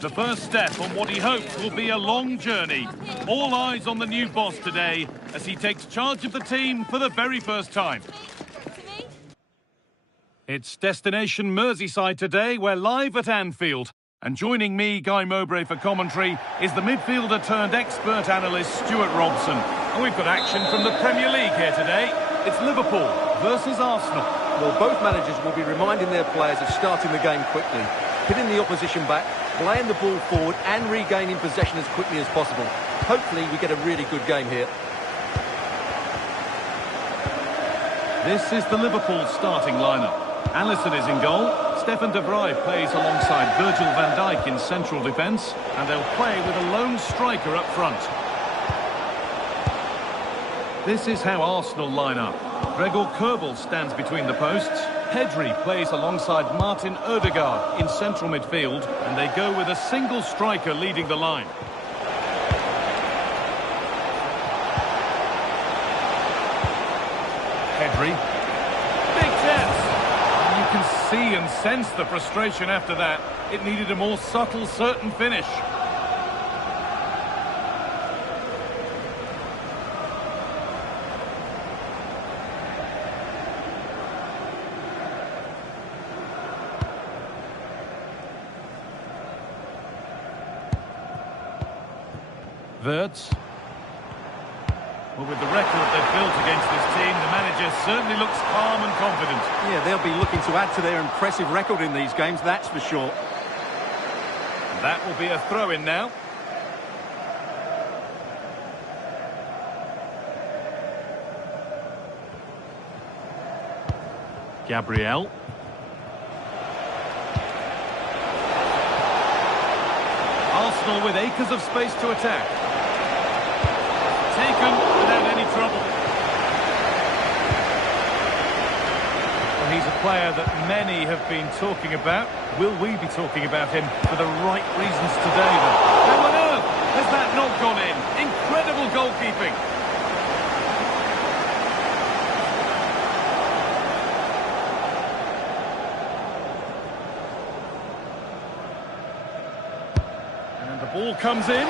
The first step on what he hopes will be a long journey. All eyes on the new boss today as he takes charge of the team for the very first time. It's destination Merseyside today. We're live at Anfield. And joining me, Guy Mowbray, for commentary is the midfielder turned expert analyst Stuart Robson. And we've got action from the Premier League here today. It's Liverpool versus Arsenal. Well, both managers will be reminding their players of starting the game quickly, hitting the opposition back, playing the ball forward and regaining possession as quickly as possible. Hopefully we get a really good game here. This is the Liverpool starting lineup. Alisson is in goal. Stefan de Vrij plays alongside Virgil van Dijk in central defence, and they'll play with a lone striker up front. This is how Arsenal line up. Gregor Kobel stands between the posts. Pedri plays alongside Martin Odegaard in central midfield, and they go with a single striker leading the line. Pedri. Big chance! And you can see and sense the frustration after that. It needed a more subtle, certain finish. Wirtz. Well, with the record they've built against this team, the manager certainly looks calm and confident. Yeah, they'll be looking to add to their impressive record in these games, that's for sure. And that will be a throw-in now. Gabriel. Arsenal with acres of space to attack. Taken without any trouble. And he's a player that many have been talking about. Will we be talking about him for the right reasons today, though? How on earth has that not gone in? Incredible goalkeeping. And the ball comes in.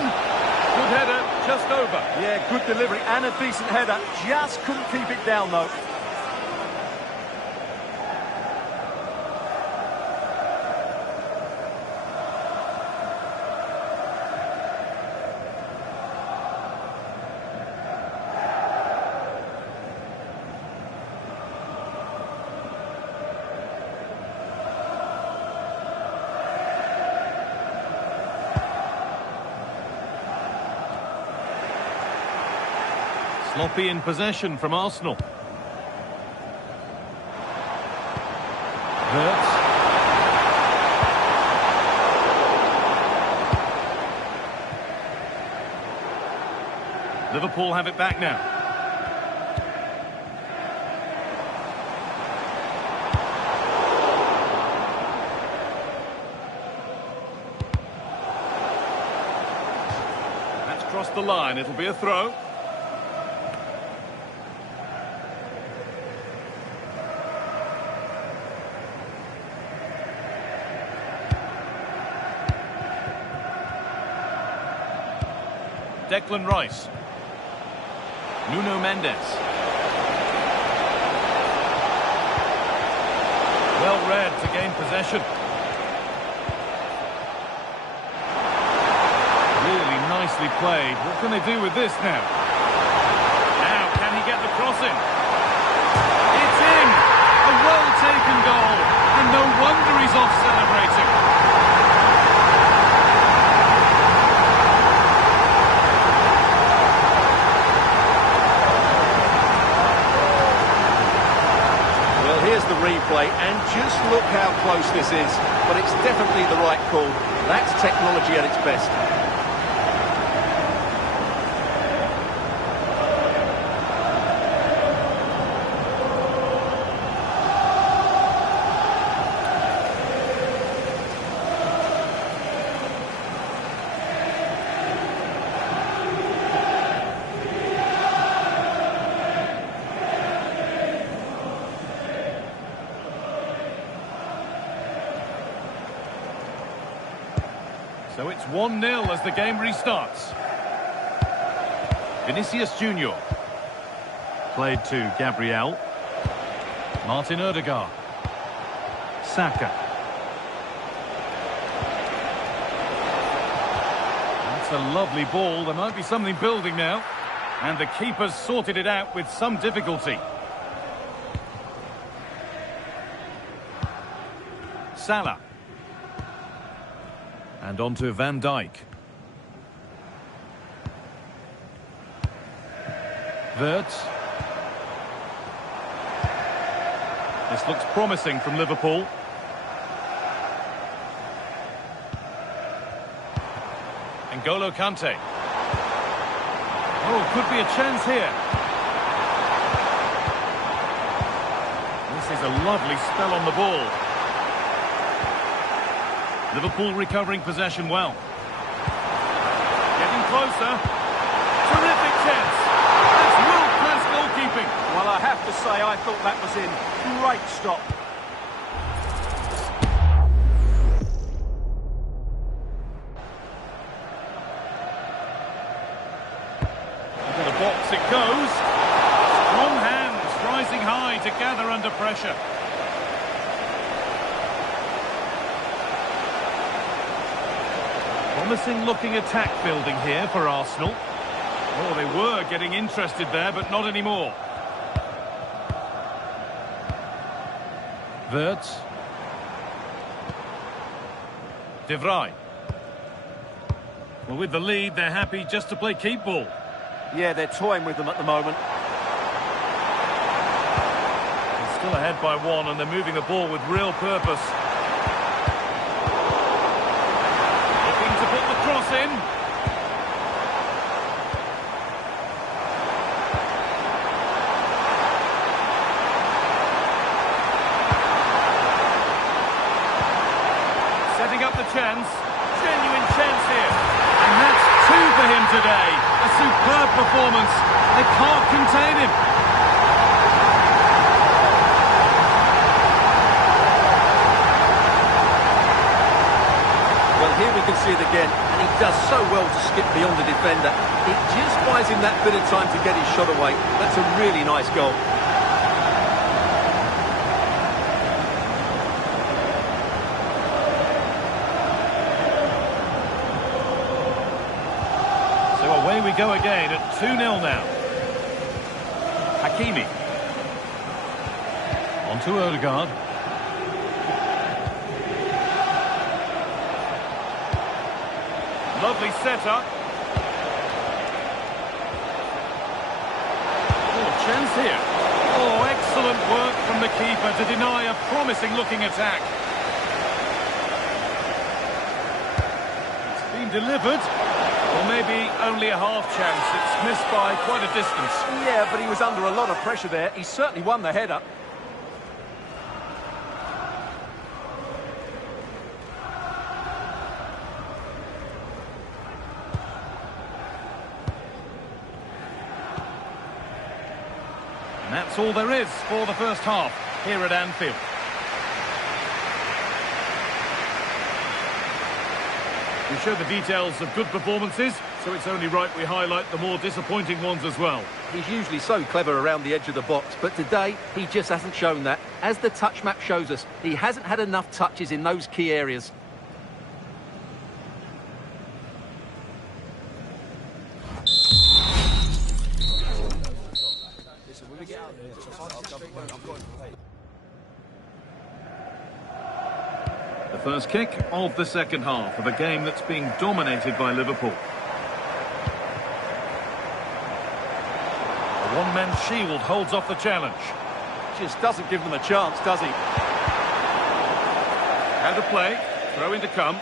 Good header, just over. Yeah, good delivery and a decent header. Just couldn't keep it down, though. Sloppy in possession from Arsenal. Wirtz. Liverpool have it back now. That's crossed the line. It'll be a throw. Declan Rice. Nuno Mendes. Well read to gain possession. Really nicely played. What can they do with this now? Now, can he get the crossing? It's in! A well-taken goal. And no wonder he's off celebrating. Here's the replay, and just look how close this is. But it's definitely the right call. That's technology at its best. So it's 1-0 as the game restarts. Vinicius Junior. Played to Gabriel. Martin Odegaard. Saka. That's a lovely ball. There might be something building now. And the keeper's sorted it out with some difficulty. Salah. And on to Van Dijk. Wirtz. This looks promising from Liverpool. N'Golo Kante. Oh, could be a chance here. This is a lovely spell on the ball. Liverpool recovering possession well. Getting closer. Terrific chance. That's world-class goalkeeping. Well, I have to say, I thought that was in. Great stop. Into the box it goes. Strong hands rising high to gather under pressure. Promising looking attack building here for Arsenal. Oh, they were getting interested there, but not anymore. Wirtz. De Vrij. Well, with the lead, they're happy just to play keep ball. Yeah, they're toying with them at the moment. They're still ahead by 1, and they're moving the ball with real purpose. Looking to put the cross in. Setting up the chance. Genuine chance here. And that's 2 for him today. A superb performance. They can't contain him. Well, here we can see it again, and he does so well to skip beyond the defender. It just buys him that bit of time to get his shot away. That's a really nice goal. So away we go again at 2-0 now. Hakimi. On to Odegaard. Lovely setup. Oh, chance here. Oh, excellent work from the keeper to deny a promising looking attack. It's been delivered. Or maybe only a half chance. It's missed by quite a distance. Yeah, but he was under a lot of pressure there. He certainly won the header. And that's all there is for the first half here at Anfield. We show the details of good performances, so it's only right we highlight the more disappointing ones as well. He's usually so clever around the edge of the box, but today he just hasn't shown that. As the touch map shows us, he hasn't had enough touches in those key areas. The first kick of the second half of a game that's being dominated by Liverpool. The one-man shield holds off the challenge. Just doesn't give them a chance, does he? Out of play, throw in to come.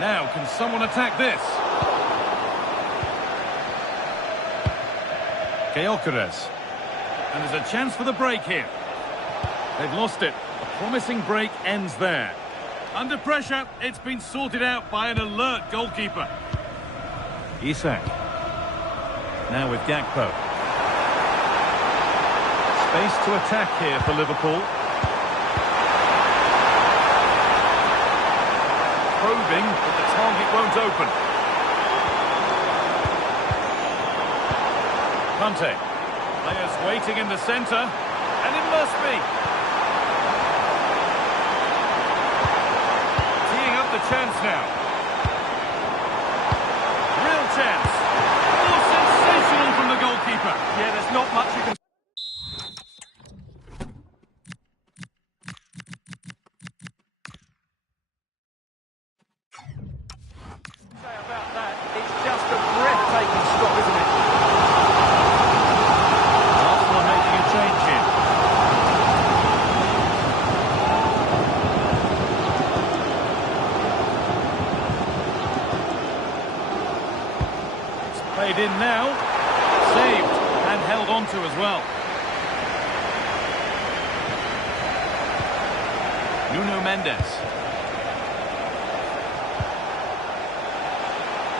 Now, can someone attack this? Gyökeres. And there's a chance for the break here. They've lost it. A promising break ends there. Under pressure, it's been sorted out by an alert goalkeeper. Isak. Now with Gakpo. Space to attack here for Liverpool. probing, but the target won't open. Conte. Players waiting in the centre, and it must be. Teeing up the chance now. Real chance. Oh, sensational from the goalkeeper. Yeah, there's not much you can say about that. It's just a breathtaking stop, isn't it? Arsenal are making a change here. It's played in now. Saved and held on to as well. Nuno Mendes.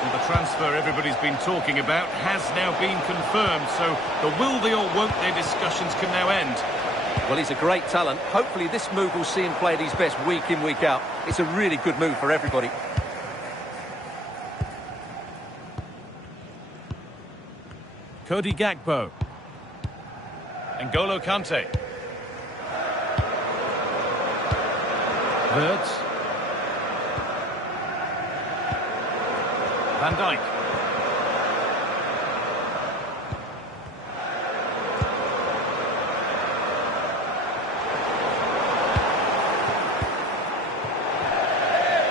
Well, the transfer everybody's been talking about has now been confirmed, so the will they or won't they discussions can now end. Well, he's a great talent. Hopefully this move will see him play at his best week in, week out. It's a really good move for everybody. Cody Gakpo. N'Golo Kante. Wirtz. Van Dijk.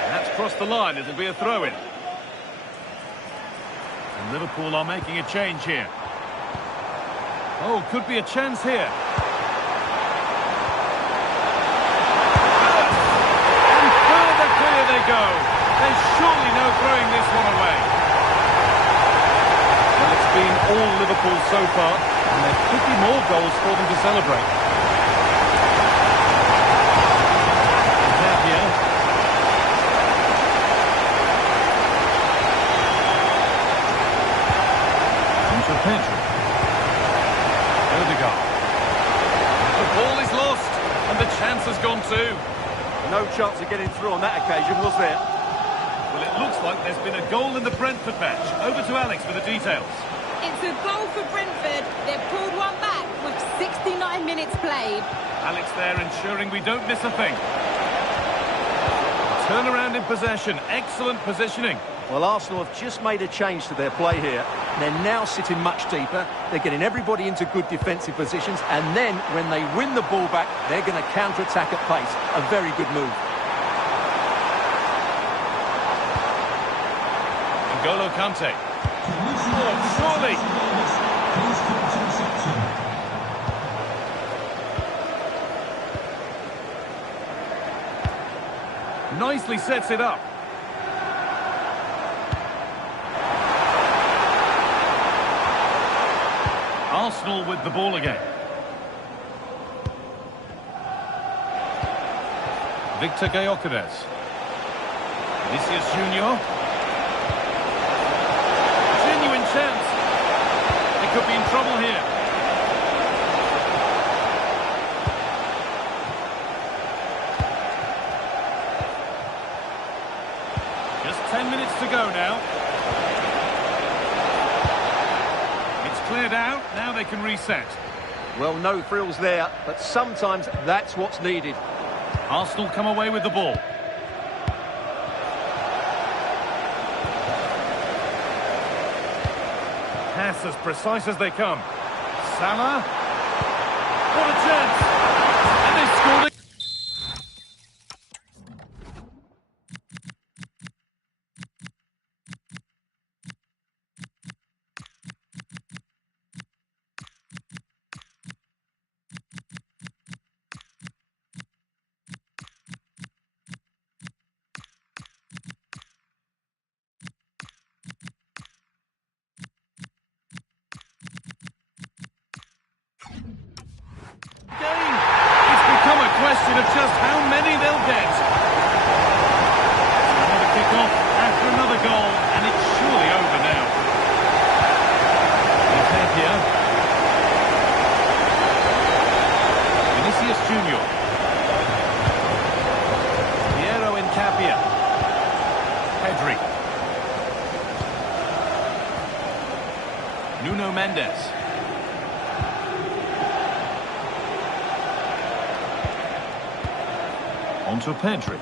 That's crossed the line. It'll be a throw-in. And Liverpool are making a change here. Oh, could be a chance here. And further clear they go. There's surely no throwing this one away. Well, it's been all Liverpool so far, and there could be more goals for them to celebrate. Tapia. Into Pedro. The ball is lost, and the chance has gone too. No chance of getting through on that occasion, was there? Well, it looks like there's been a goal in the Brentford match. Over to Alex for the details. It's a goal for Brentford. They've pulled one back with 69 minutes played. Alex there ensuring we don't miss a thing. Turnaround in possession. Excellent positioning. Well, Arsenal have just made a change to their play here. They're now sitting much deeper. They're getting everybody into good defensive positions. And then, when they win the ball back, they're going to counter-attack at pace. A very good move. N'Golo Kante. Oh, surely. Nicely sets it up. Arsenal with the ball again. Victor Gyökeres. Vinicius Junior. Genuine chance. They could be in trouble here. Just 10 minutes to go now. Cleared out, now they can reset. Well, no frills there, but sometimes that's what's needed. Arsenal come away with the ball. Pass as precise as they come. Salah. What a chance! And they scored. Question of just how many they'll get. Another kick-off after another goal, and it's surely over now. Tapia. Vinicius Junior. Piero Incapia. Nuno Mendes. On to Pedri.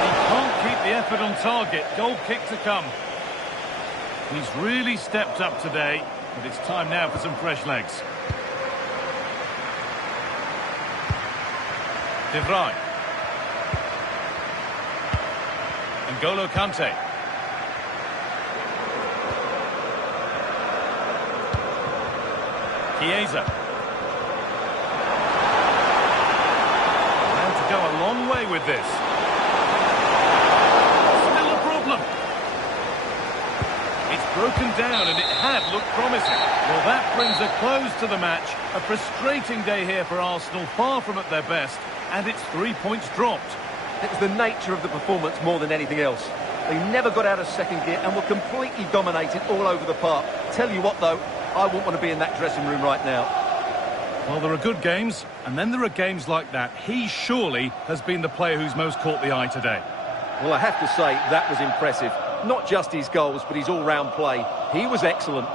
He can't keep the effort on target. Goal kick to come. He's really stepped up today, but it's time now for some fresh legs. De Vrij. N'Golo Kante. Chiesa. Allowed to go a long way with this. Still a problem. It's broken down and it had looked promising. Well, that brings a close to the match. A frustrating day here for Arsenal, far from at their best, and it's 3 points dropped. It's the nature of the performance more than anything else. They never got out of second gear and were completely dominated all over the park. Tell you what, though, I wouldn't want to be in that dressing room right now. Well, there are good games, and then there are games like that. He surely has been the player who's most caught the eye today. Well, I have to say, that was impressive. Not just his goals, but his all-round play. He was excellent.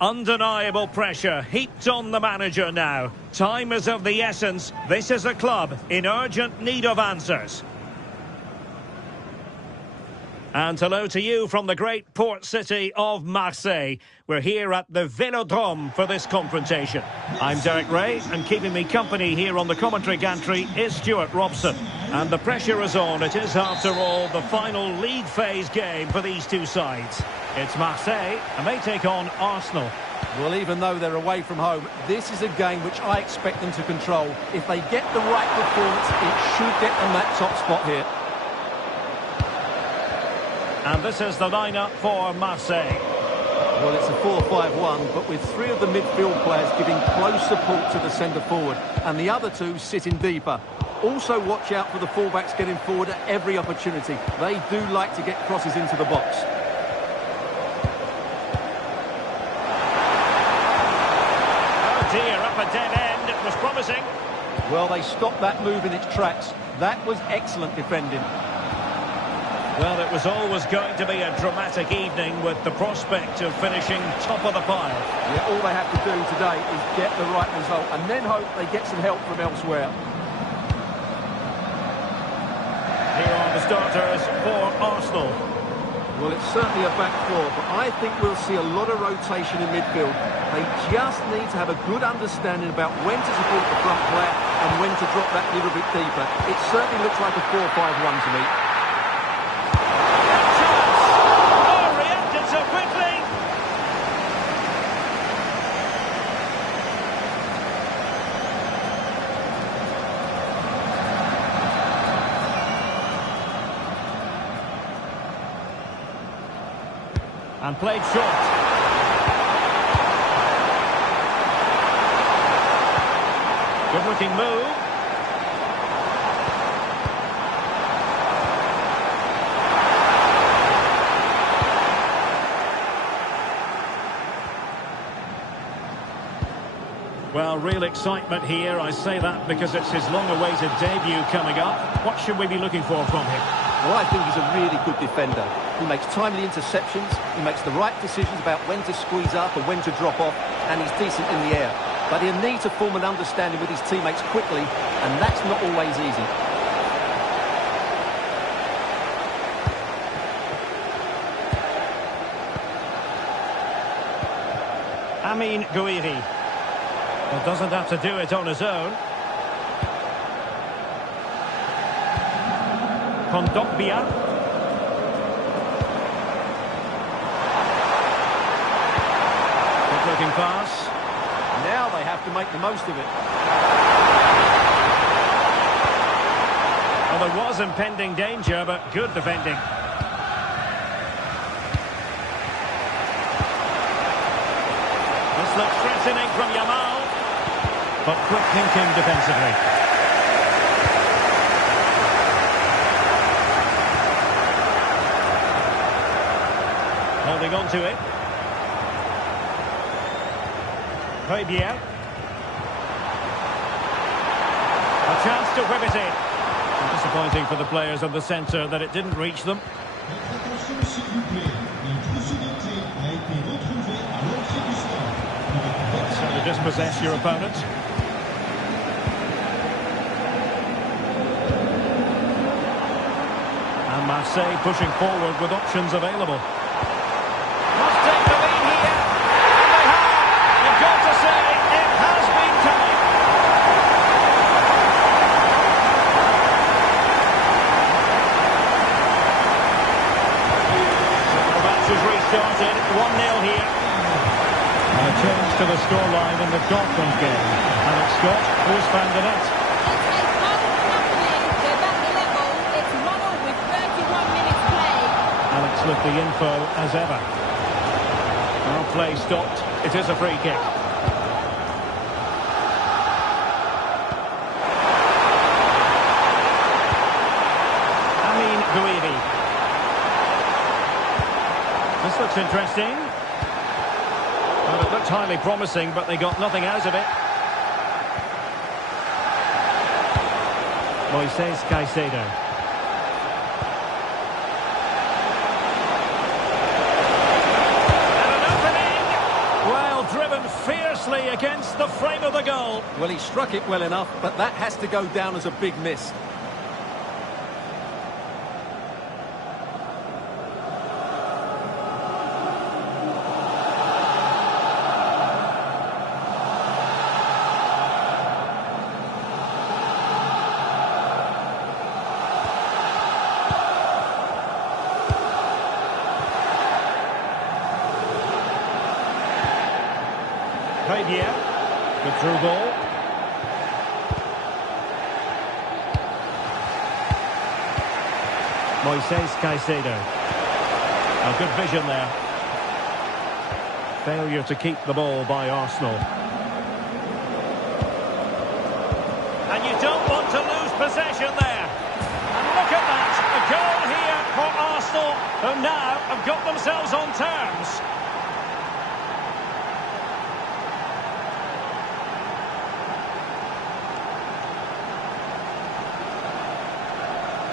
Undeniable pressure heaped on the manager now. Time is of the essence. This is a club in urgent need of answers. And hello to you from the great port city of Marseille. We're here at the Vélodrome for this confrontation. I'm Derek Ray, and keeping me company here on the commentary gantry is Stuart Robson. And the pressure is on. It is, after all, the final league phase game for these two sides. It's Marseille, and they take on Arsenal. Well, even though they're away from home, this is a game which I expect them to control. If they get the right performance, it should get them that top spot here. And this is the lineup for Marseille. Well, it's a 4-5-1, but with three of the midfield players giving close support to the centre-forward, and the other two sitting deeper. Also watch out for the fullbacks getting forward at every opportunity. They do like to get crosses into the box. Oh dear, up a dead end. It was promising. Well, they stopped that move in its tracks. That was excellent defending. Well, it was always going to be a dramatic evening with the prospect of finishing top of the pile. Yeah, all they have to do today is get the right result and then hope they get some help from elsewhere. Here are the starters for Arsenal. Well, it's certainly a back four, but I think we'll see a lot of rotation in midfield. They just need to have a good understanding about when to support the front player and when to drop that little bit deeper. It certainly looks like a 4-5-1 to me. So quickly. And played short. Good looking move. Well, real excitement here. I say that because it's his long-awaited debut coming up. What should we be looking for from him? Well, I think he's a really good defender. He makes timely interceptions, he makes the right decisions about when to squeeze up and when to drop off, and he's decent in the air. But he'll need to form an understanding with his teammates quickly, and that's not always easy. Amine Gouiri. Well, doesn't have to do it on his own. Kondogbia. Good looking pass. Now they have to make the most of it. Well, there was impending danger, but good defending. This looks threatening from Yamal, but quick thinking defensively. Holding on to it. Fabian. A chance to whip it in. Disappointing for the players of the centre that it didn't reach them. So you dispossess your opponent. And Marseille pushing forward with options available. Must take the lead here. And they have. You've got to say it has been coming. The match has restarted. 1-0 here. And a change to the scoreline in the Dortmund game. Alex Scott, who's found the net? They're back to level. It's 1-0 with 31 minutes played. Alex with the info as ever. Well, play stopped. It is a free kick. Amine Gouiri. This looks interesting. Well, it looked highly promising, but they got nothing out of it. Moises Caicedo. And an opening! Well, driven fiercely against the frame of the goal. Well, he struck it well enough, but that has to go down as a big miss. Fabian, good through ball. Moises Caicedo. A good vision there. Failure to keep the ball by Arsenal. And you don't want to lose possession there. And look at that, a goal here for Arsenal, who now have got themselves on terms.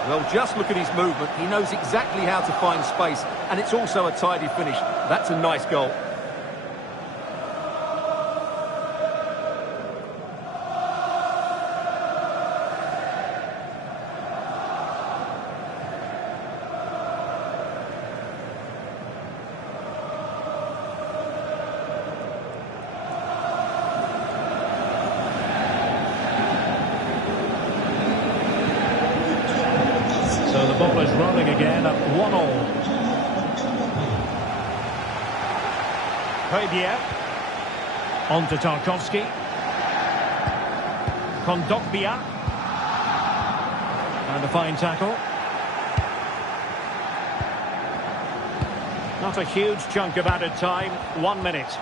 Well, just look at his movement. He knows exactly how to find space, and it's also a tidy finish. That's a nice goal. So the ball is rolling again at 1-1. Højbjerg. On to Tarkowski. Kondogbia. And a fine tackle. Not a huge chunk of added time. 1 minute.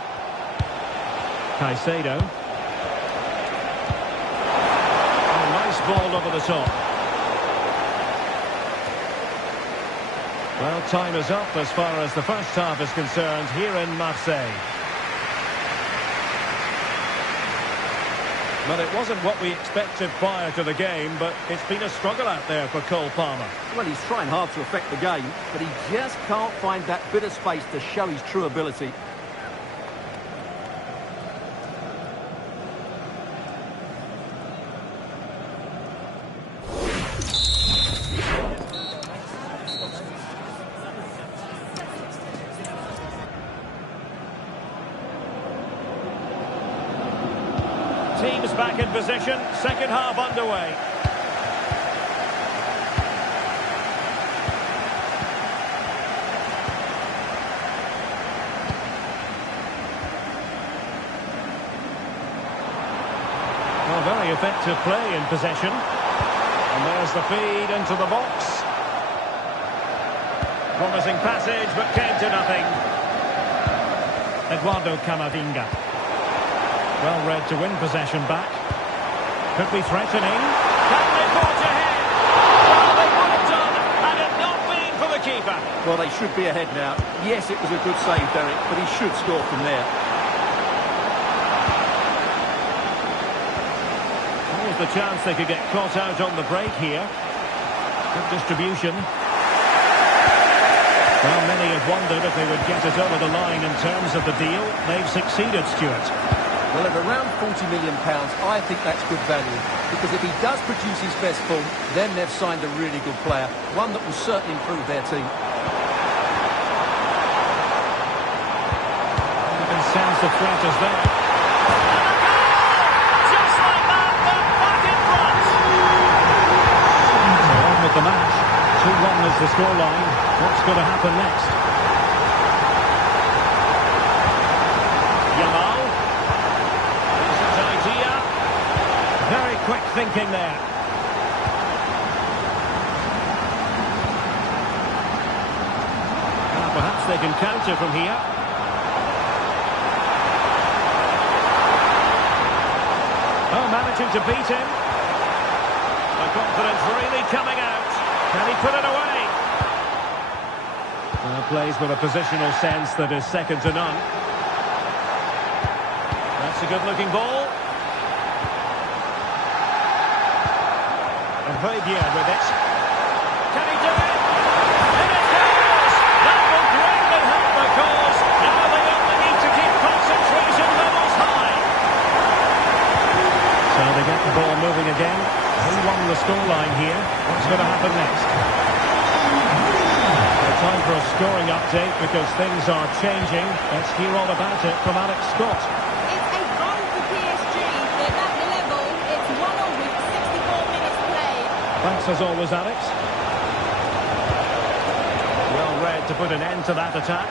Caicedo. Oh, nice ball over the top. Well, time is up as far as the first half is concerned here in Marseille. Well, it wasn't what we expected prior to the game, but it's been a struggle out there for Cole Palmer. Well, he's trying hard to affect the game, but he just can't find that bit of space to show his true ability. Teams back in position, second half underway. Well, very effective play in possession. And there's the feed into the box. Promising passage, but came to nothing. Eduardo Camavinga. Well read to win possession back. Could be threatening. Can they forge ahead? Well, they would have done had it not been for the keeper. Well, they should be ahead now. Yes, it was a good save, Derek, but he should score from there. Here's the chance they could get caught out on the break here. Good distribution. Well, many have wondered if they would get it over the line in terms of the deal. They've succeeded, Stuart. Well, at around £40 million, I think that's good value. Because if he does produce his best form, then they've signed a really good player. One that will certainly improve their team. You can sense the threat is there. Just like that, they're back in front. So on with the match. 2-1 is the scoreline. What's going to happen next? Yamal. Very quick thinking there. Perhaps they can counter from here. Oh, managing to beat him. The confidence really coming out. Can he put it away? Plays with a positional sense that is second to none. That's a good-looking ball. And Højbjerg with it. Can he do it? And it goes! That will greatly help the cause. Now they only need to keep concentration levels high. So they get the ball moving again. Who won the scoreline here? What's going to happen next? Time for a scoring update because things are changing. Let's hear all about it from Alex Scott. It's a goal for PSG. They're back to level. It's 1-0 with 64 minutes played. Thanks as always, Alex. Well read to put an end to that attack.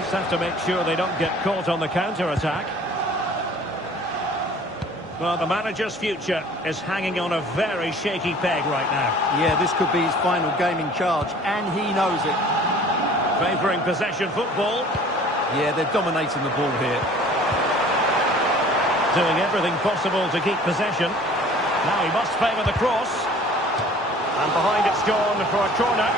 Just have to make sure they don't get caught on the counter-attack. Well, the manager's future is hanging on a very shaky peg right now. Yeah, this could be his final game in charge, and he knows it. Favouring possession football. Yeah, they're dominating the ball here. Doing everything possible to keep possession. Now he must favour the cross. And behind it's gone for a corner.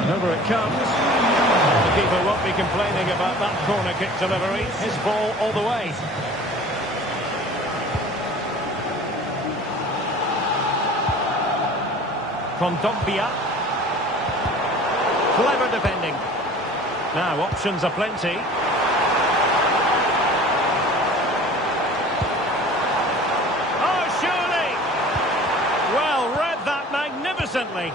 And over it comes. The keeper won't be complaining about that corner kick delivery. His ball all the way. Kondogbia. Clever defending. Now options are plenty. Oh, surely! Well, read that magnificently.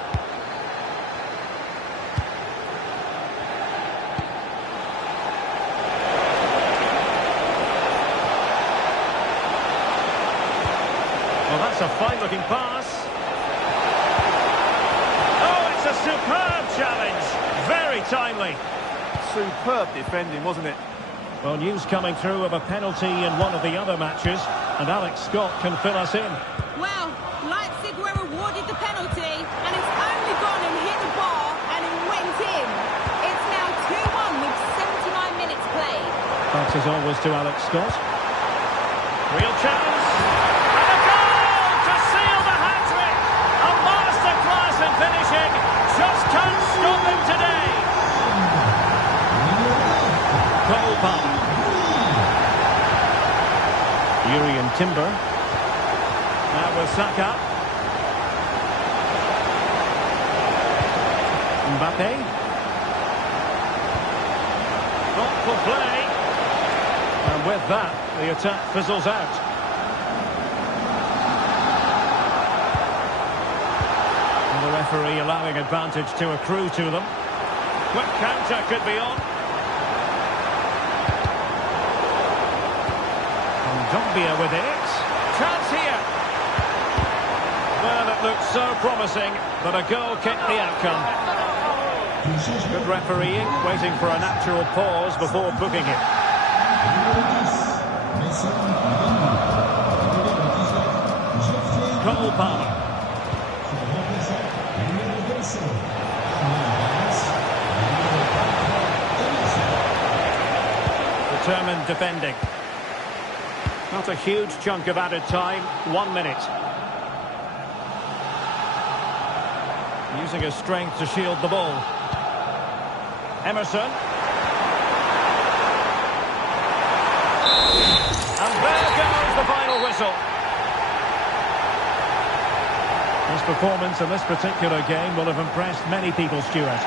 Well, that's a fine-looking pass. Oh, it's a superb challenge. Very timely. Superb defending, wasn't it? Well, news coming through of a penalty in one of the other matches, and Alex Scott can fill us in. Well, Leipzig were awarded the penalty, and it's only gone and hit the bar, and it went in. It's now 2-1 with 79 minutes played. Thanks as always to Alex Scott. Real chance. And a goal to seal the hat-trick. A masterclass in finishing. Just can't stop him today. Cole Palmer. Urian Timber. Now with Saka. Mbappe. Thoughtful play. And with that, the attack fizzles out. And the referee allowing advantage to accrue to them. Quick counter could be on. Kondogbia with it. Chance here. Well, it looked so promising, but a goal kicked the outcome. Good refereeing, waiting for a natural pause before booking it. Cole Palmer. Determined defending. Not a huge chunk of added time, 1 minute. Using his strength to shield the ball. Emerson. And there goes the final whistle. His performance in this particular game will have impressed many people, Stuart.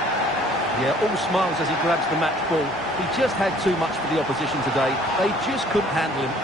Yeah, all smiles as he grabs the match ball. He just had too much for the opposition today. They just couldn't handle him.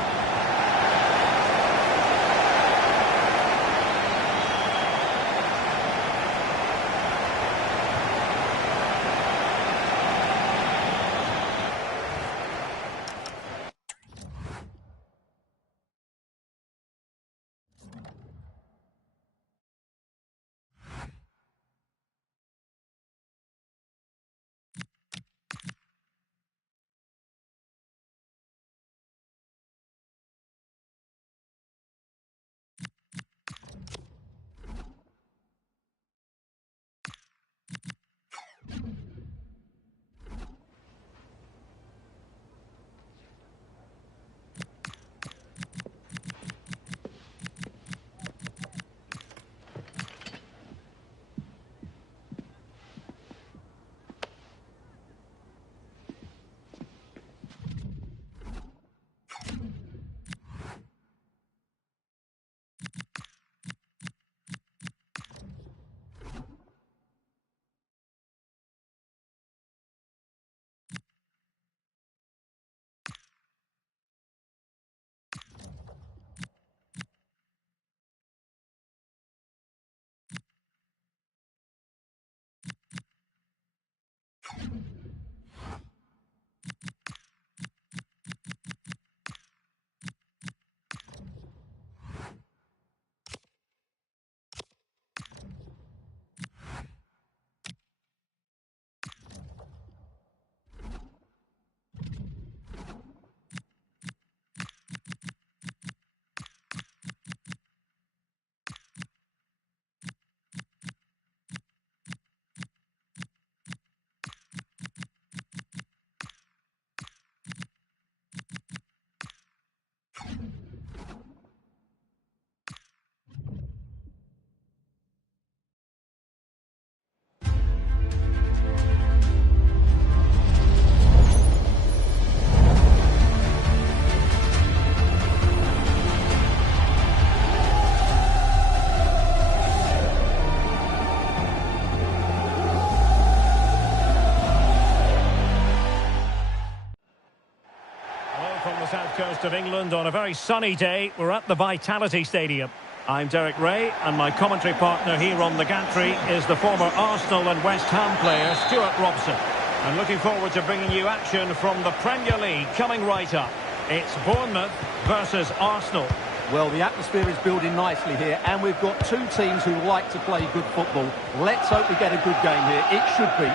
southwest of England on a very sunny day. We're at the Vitality Stadium. I'm Derek Ray, and my commentary partner here on the gantry is the former Arsenal and West Ham player, Stuart Robson. And looking forward to bringing you action from the Premier League coming right up. It's Bournemouth versus Arsenal. Well, the atmosphere is building nicely here, and we've got two teams who like to play good football. Let's hope we get a good game here. It should be.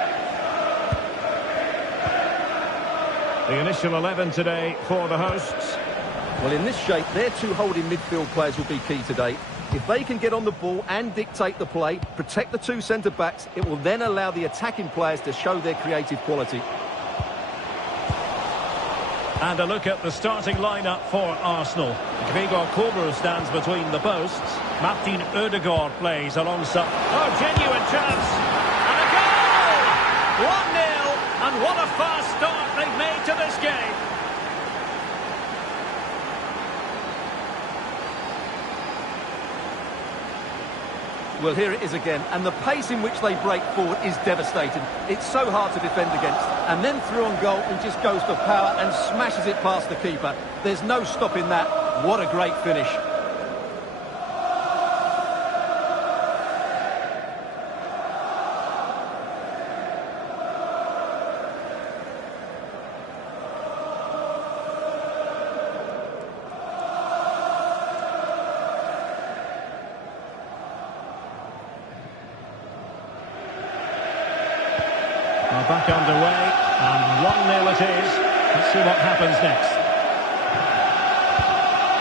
The initial 11 today for the hosts. Well, in this shape, their two holding midfield players will be key today. If they can get on the ball and dictate the play, protect the two centre-backs, it will then allow the attacking players to show their creative quality. And a look at the starting lineup for Arsenal. Gregor Kobel stands between the posts. Martin Ødegaard plays alongside. Oh, genuine chance. And a goal! 1-0. And what a fast start they've made to this game. Well, here it is again, and the pace in which they break forward is devastating. It's so hard to defend against. And then through on goal, he just goes for power and smashes it past the keeper. There's no stopping that. What a great finish. Back underway, and 1-0 it is. Let's see what happens next.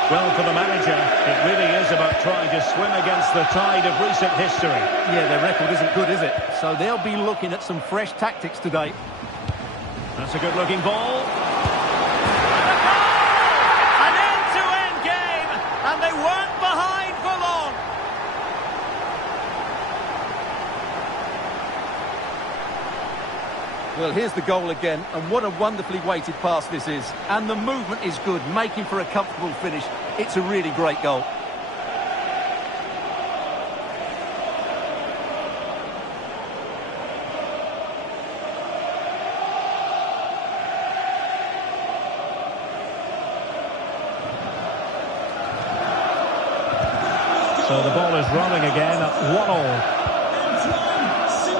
Well, for the manager, it really is about trying to swim against the tide of recent history. Yeah, their record isn't good, is it? So they'll be looking at some fresh tactics today. That's a good-looking ball. And a goal! An end-to-end game, and they weren't behind for long. Well, here's the goal again, and what a wonderfully weighted pass this is. And the movement is good, making for a comfortable finish. It's a really great goal. So the ball is rolling again at 1-1.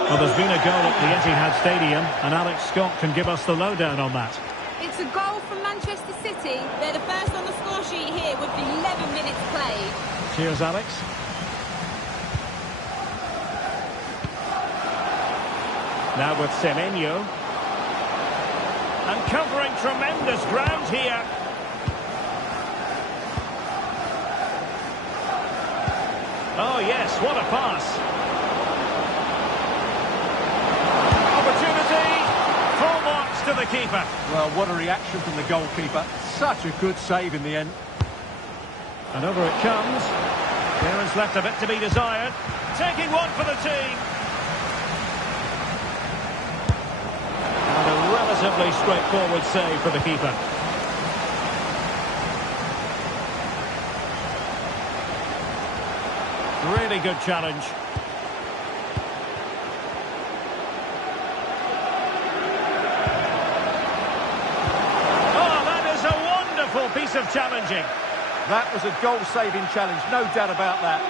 Well, there's been a goal at the Etihad Stadium, and Alex Scott can give us the lowdown on that. It's a goal from Manchester City. They're the first on the score sheet here with 11 minutes played. Cheers, Alex. Now with Semenyo. And covering tremendous ground here. Oh, yes, what a pass. To the keeper. Well, what a reaction from the goalkeeper. Such a good save in the end. And over it comes. Clearance left a bit to be desired. Taking one for the team. And a relatively straightforward save for the keeper. Really good challenge. Piece of challenging. That was a goal-saving challenge, no doubt about that.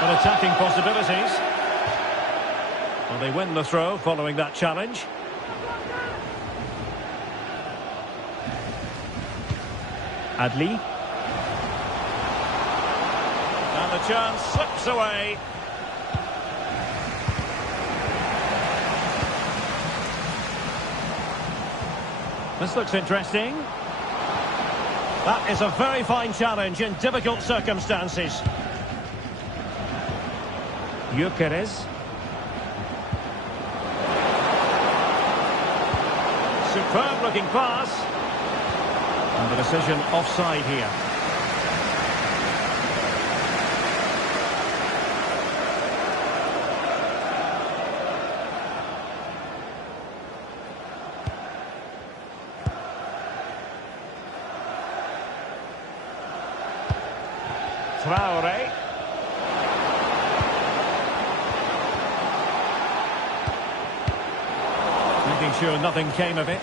But attacking possibilities. Well, they win the throw following that challenge. Adli. And the chance slips away. This looks interesting. That is a very fine challenge in difficult circumstances. Gyökeres. Superb looking pass. And the decision offside here. Traore. making sure nothing came of it.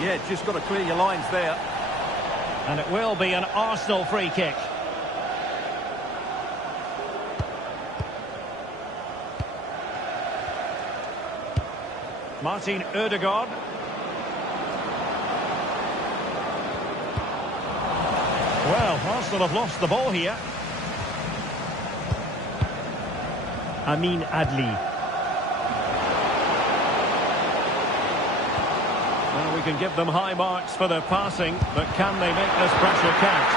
Yeah, just got to clear your lines there. And it will be an Arsenal free kick. Martin Ødegaard. Well, Arsenal have lost the ball here. Amin Adli. Well, we can give them high marks for their passing, but can they make this pressure count?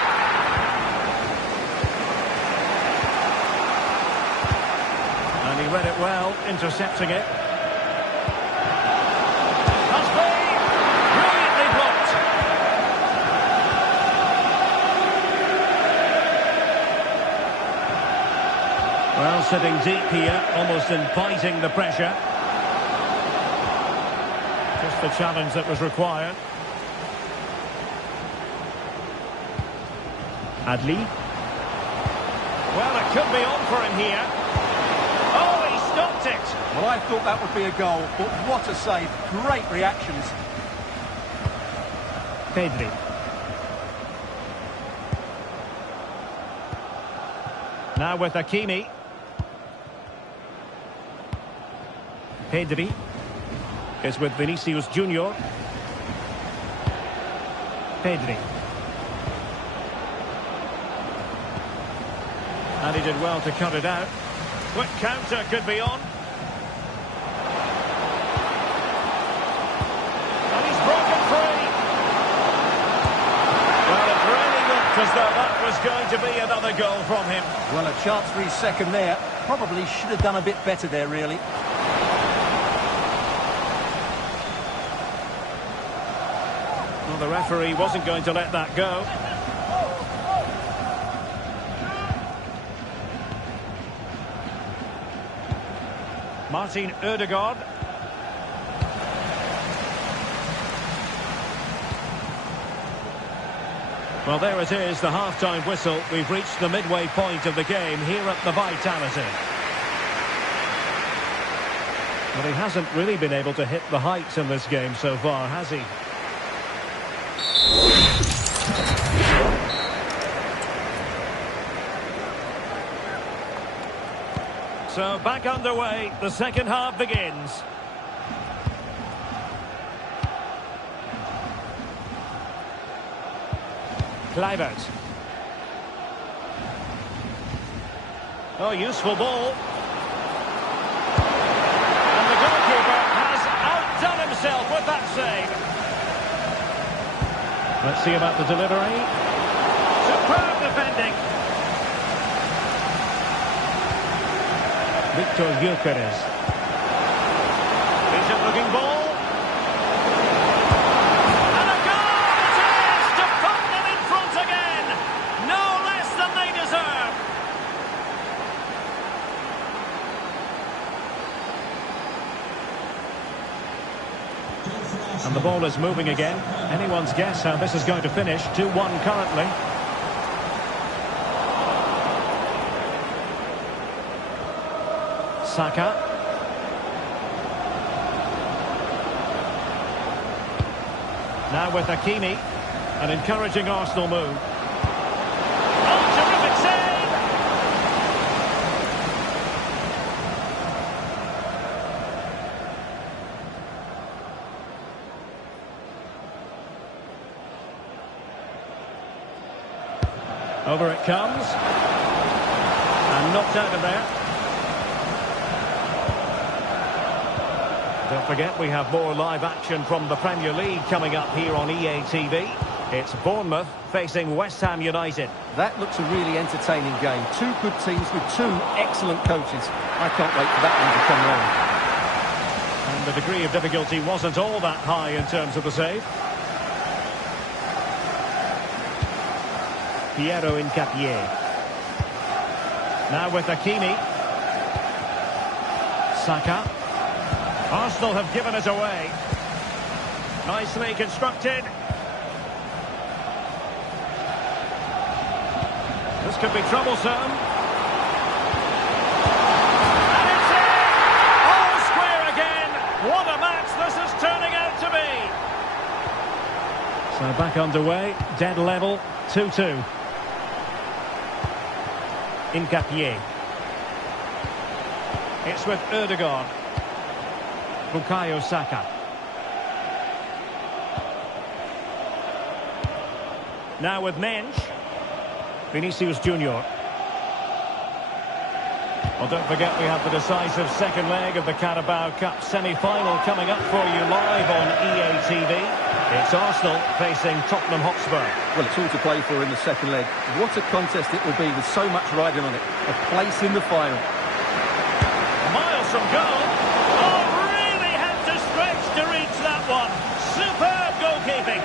And he read it well, intercepting it. Has been brilliantly blocked. Well, sitting deep here, almost inviting the pressure. Just the challenge that was required. Adli. Well, it could be on for him here. Oh, he stopped it. Well, I thought that would be a goal, but what a save. Great reactions. Pedri. Now with Hakimi. Pedri is with Vinicius Junior. Pedri. And he did well to cut it out. Quick counter could be on. And he's broken free. Well, it really looked as though that was going to be another goal from him. Well, a chance for his second there. Probably should have done a bit better there, really. Well, the referee wasn't going to let that go. Martin Ødegaard. Well, there it is, the half-time whistle. We've reached the midway point of the game here at the Vitality. But he hasn't really been able to hit the heights in this game so far, has he? So back underway, the second half begins. Kluivert. Oh, useful ball. And the goalkeeper has outdone himself with that save. Let's see about the delivery. Superb defending. Victor Gyökeres. Decent looking ball. And a goal it is to put them in front again. No less than they deserve. And the ball is moving again. Anyone's guess how this is going to finish. 2-1 currently. Saka. Now with Hakimi, an encouraging Arsenal move. Oh, terrific save! Over it comes. And knocked out of there. Don't forget, we have more live action from the Premier League coming up here on EA TV. It's Bournemouth facing West Ham United. That looks a really entertaining game. Two good teams with two excellent coaches. I can't wait for that one to come round. And the degree of difficulty wasn't all that high in terms of the save. Piero Incapié. Now with Hakimi. Saka. Arsenal have given it away. Nicely constructed. This could be troublesome. And it's in! All square again. What a match this is turning out. So back underway, dead level, 2-2. Incapié. It's with Ødegaard. Bukayo Saka. Now with Mensch. Vinicius Junior. Well, don't forget we have the decisive second leg of the Carabao Cup semi-final coming up for you live on EATV. It's Arsenal facing Tottenham Hotspur. Well, it's all to play for in the second leg. What a contest it will be with so much riding on it. A place in the final. Miles from goal. Oh, really had to stretch to reach that one. Superb goalkeeping.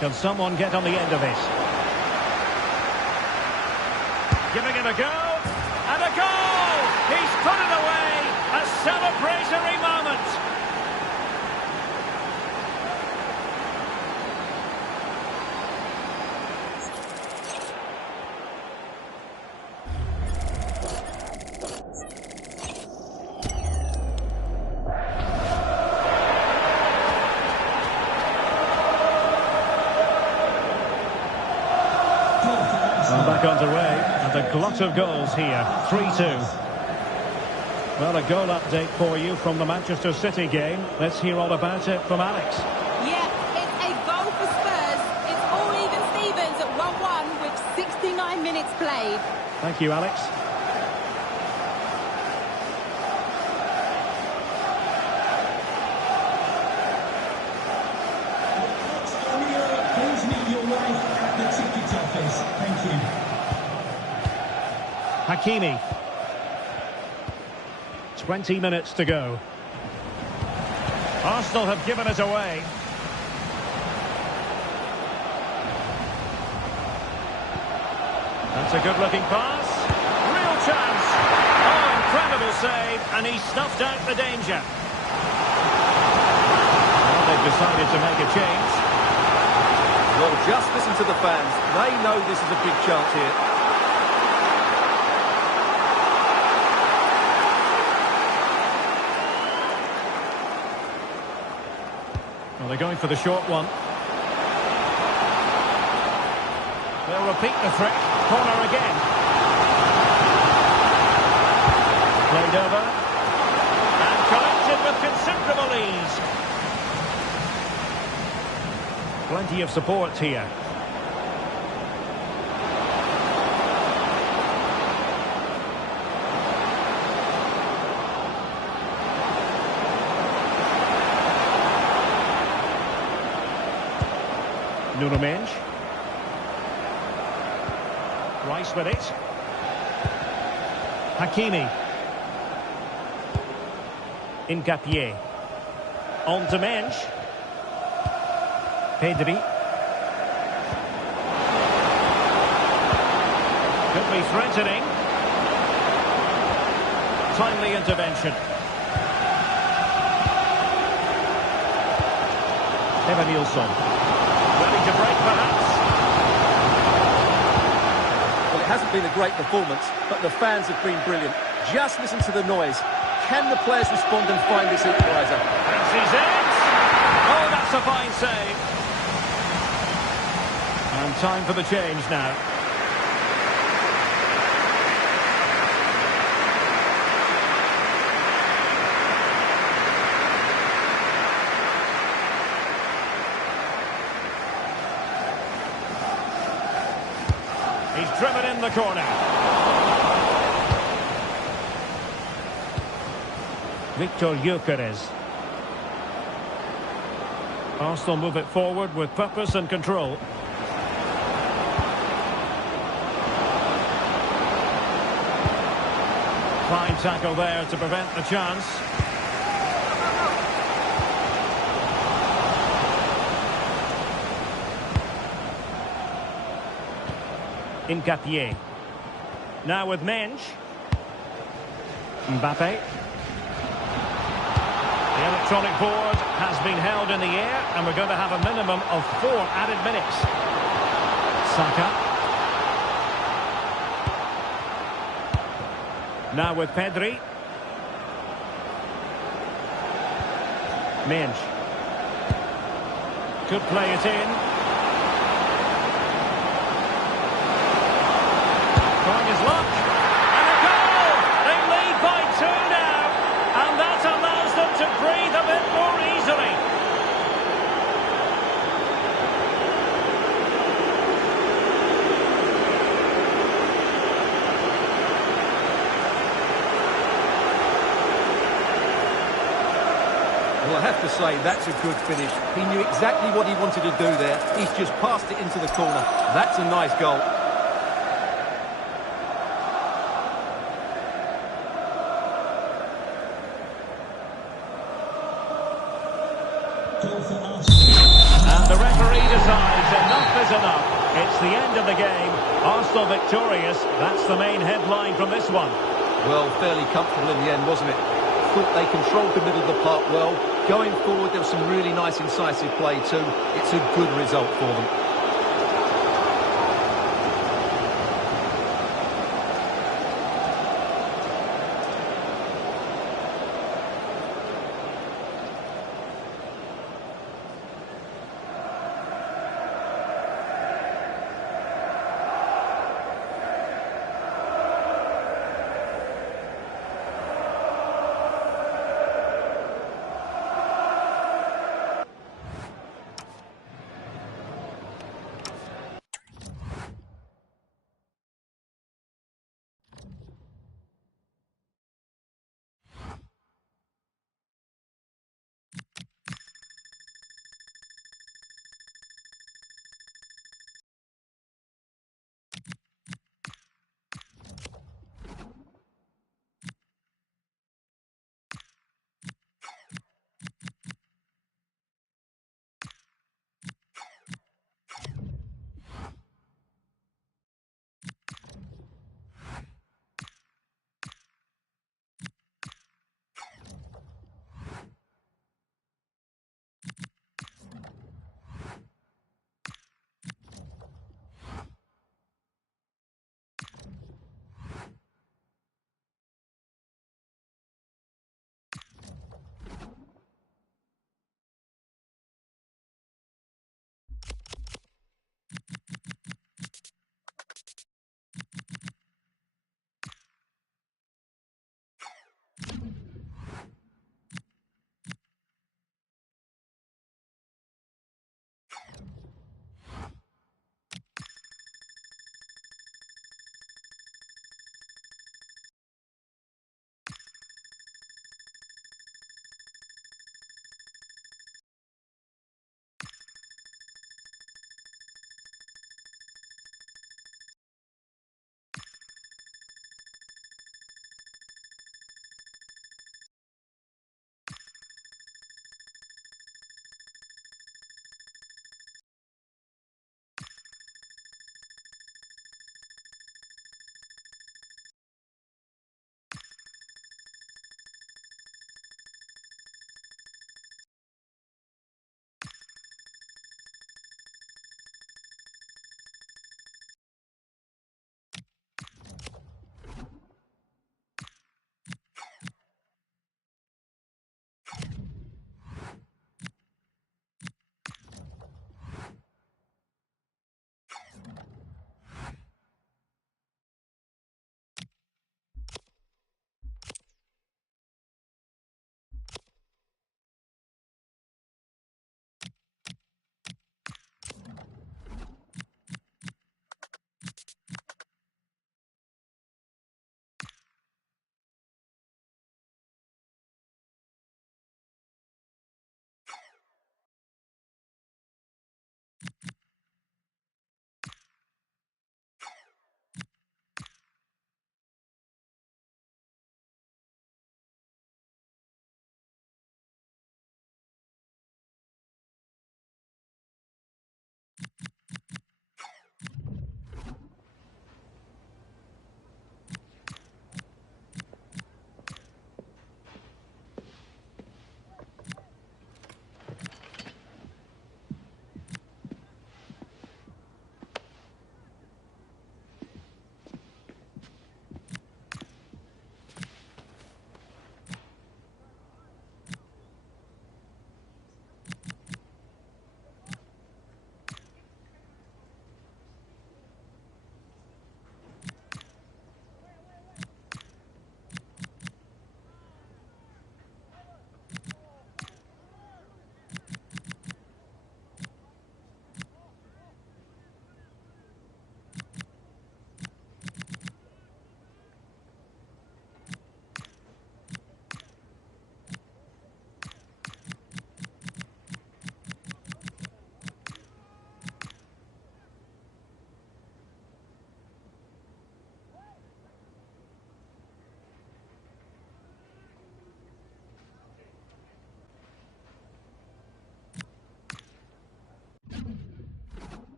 Can someone get on the end of this? Giving it a go. And a goal! He's put it away. A celebratory moment. Back underway, and a glut of goals here, 3-2. Well, a goal update for you from the Manchester City game. Let's hear all about it from Alex. Yeah, it's a goal for Spurs. It's all even Stevens at 1-1 with 69 minutes played. Thank you, Alex. Please meet your wife at the ticket office. Thank you. Hakimi. 20 minutes to go. Arsenal have given it away. That's a good-looking pass. Real chance. Oh, incredible save, and he snuffed out the danger. Well, they've decided to make a change. Well, just listen to the fans. They know this is a big chance here. Well, they're going for the short one. They'll repeat the trick. Corner again. Played over. And collected with considerable ease. Plenty of support here. Nuno Mensch. Rice with it. Hakimi. Incapié. On to Mensch. Pedri. Could be threatening. Timely intervention. Evan Nilsson. Ready to break, perhaps. Well, it hasn't been a great performance, but the fans have been brilliant. Just listen to the noise. Can the players respond and find this equaliser? Fancies it. Oh, that's a fine save. And time for the change now. He's driven in the corner. Victor Gyökeres. Arsenal move it forward with purpose and control. Fine tackle there to prevent the chance. Incapié. Now with Mensch. Mbappe. The electronic board has been held in the air, and we're going to have a minimum of 4 added minutes. Saka. Now with Pedri. Minch. Could play it in. Trying his luck. And a goal! They lead by 2 now. And that allows them to breathe a bit more easily. Well, I have to say, that's a good finish. He knew exactly what he wanted to do there. He's just passed it into the corner. That's a nice goal. Goal for us. And the referee decides enough is enough. It's the end of the game. Arsenal victorious. That's the main headline from this one. Well, fairly comfortable in the end, wasn't it? Thought they controlled the middle of the park well. Going forward, there was some really nice incisive play too. It's a good result for them.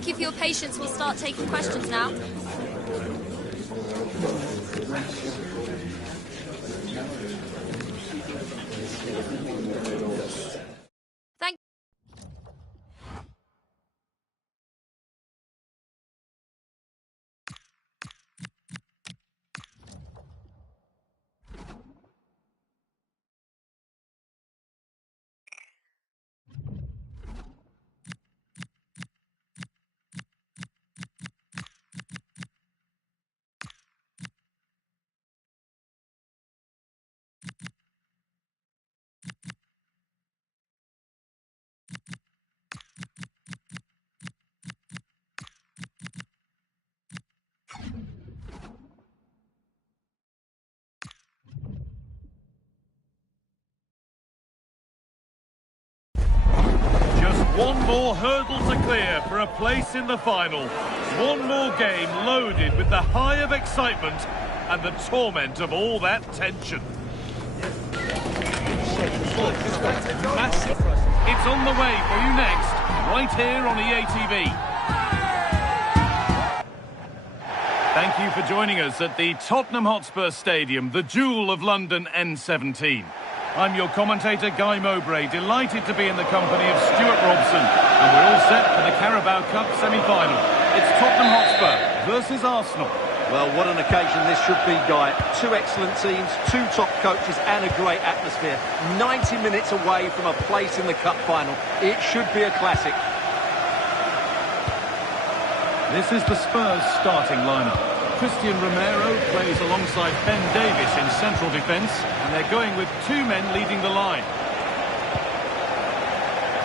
Thank you for your patience. We'll start taking questions now. Thank One more hurdle to clear for a place in the final. One more game loaded with the high of excitement and the torment of all that tension. It's on the way for you next, right here on EATV. Thank you for joining us at the Tottenham Hotspur Stadium, the jewel of London N17. I'm your commentator, Guy Mowbray, delighted to be in the company of Stuart Robson. And we're all set for the Carabao Cup semi-final. It's Tottenham Hotspur versus Arsenal. Well, what an occasion this should be, Guy. Two excellent teams, two top coaches and a great atmosphere. 90 minutes away from a place in the cup final. It should be a classic. This is the Spurs starting lineup. Christian Romero plays alongside Ben Davies in central defence, and they're going with two men leading the line.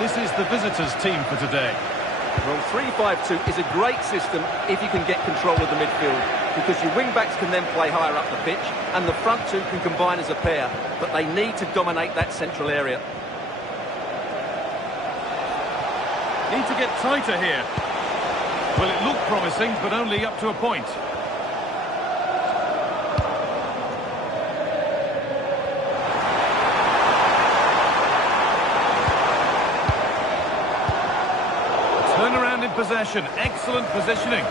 This is the visitors' team for today. Well, 3-5-2 is a great system if you can get control of the midfield, because your wing-backs can then play higher up the pitch, and the front two can combine as a pair, but they need to dominate that central area. Need to get tighter here. Well, it looked promising, but only up to a point. Turnaround in possession, excellent positioning.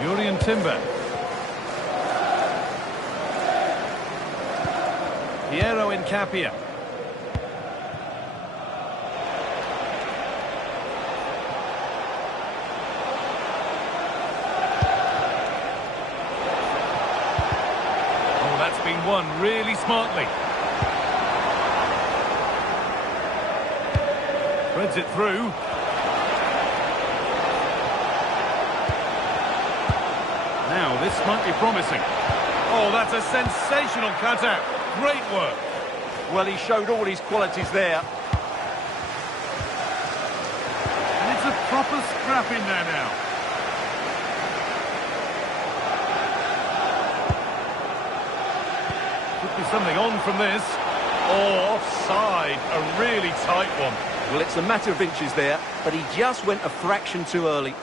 Jurrien Timber. Piero Incapia. Oh, that's been won really smartly. Threads it through. Now, this might be promising. Oh, that's a sensational cutout. Great work. Well, he showed all his qualities there. And it's a proper scrap in there now. Could be something on from this. Oh, offside. A really tight one. Well, it's a matter of inches there, but he just went a fraction too early.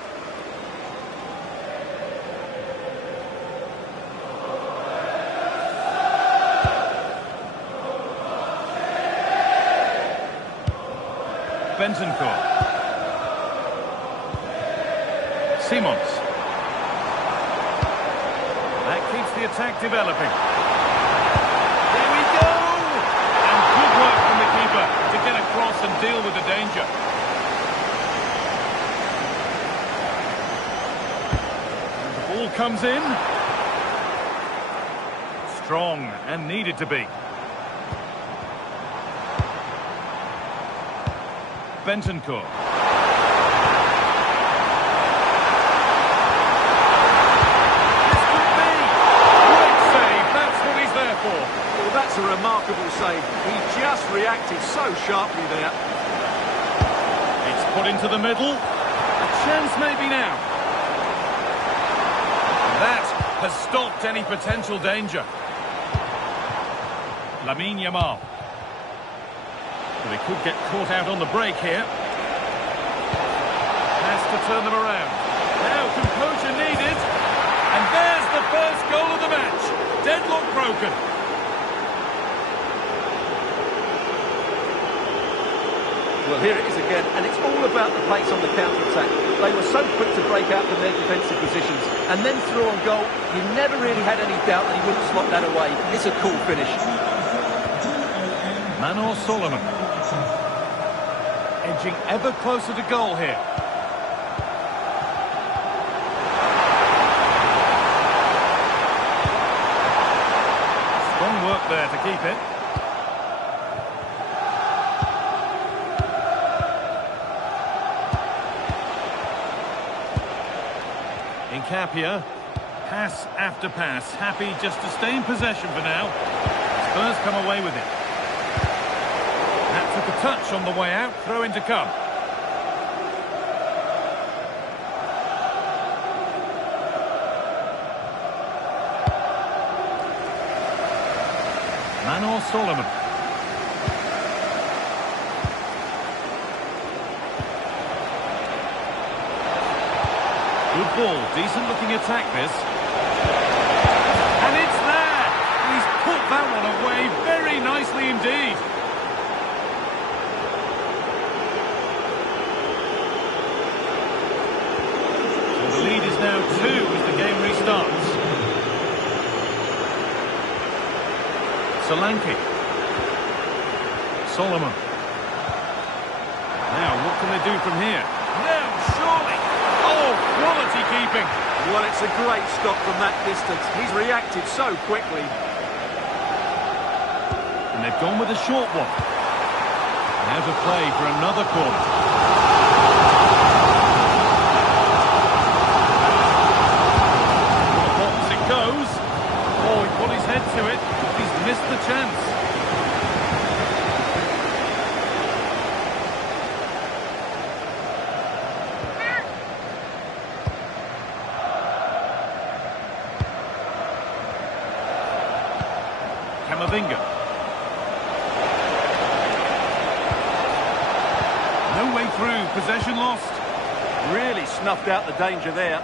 Bentancur. Simons. That keeps the attack developing. There we go! And good work from the keeper to get across and deal with the danger. And the ball comes in. Strong and needed to be. Bentancur. This could be! Great save, that's what he's there for. Well, that's a remarkable save. He just reacted so sharply there. It's put into the middle. A chance maybe now. That has stopped any potential danger. Lamine Yamal. Well, they could get caught out on the break here. Has to turn them around. Now composure needed. And there's the first goal of the match. Deadlock broken. Well, here it is again. again, and it's all about the pace on the counter-attack. They were so quick to break out from their defensive positions, and then through on goal, you never really had any doubt that he wouldn't slot that away. It's a cool finish. Manor Solomon. Edging ever closer to goal here. Strong work there to keep it. Incapia. Pass after pass. Happy just to stay in possession for now. Spurs come away with it. That took a touch on the way out. Throw in to come. Manor Solomon. Good ball, decent looking attack this. And it's there! He's put that one away very nicely indeed. So the lead is now 2 as the game restarts. Solanke. Solomon. Now, what can they do from here? No, surely! Oh, quality keeping. Well, it's a great stop from that distance. He's reacted so quickly. And they've gone with a short one. Now to play for another corner. Box it goes. Oh, he put his head to it. He's missed the chance. Camavinga. No way through. Possession lost. Really snuffed out the danger there.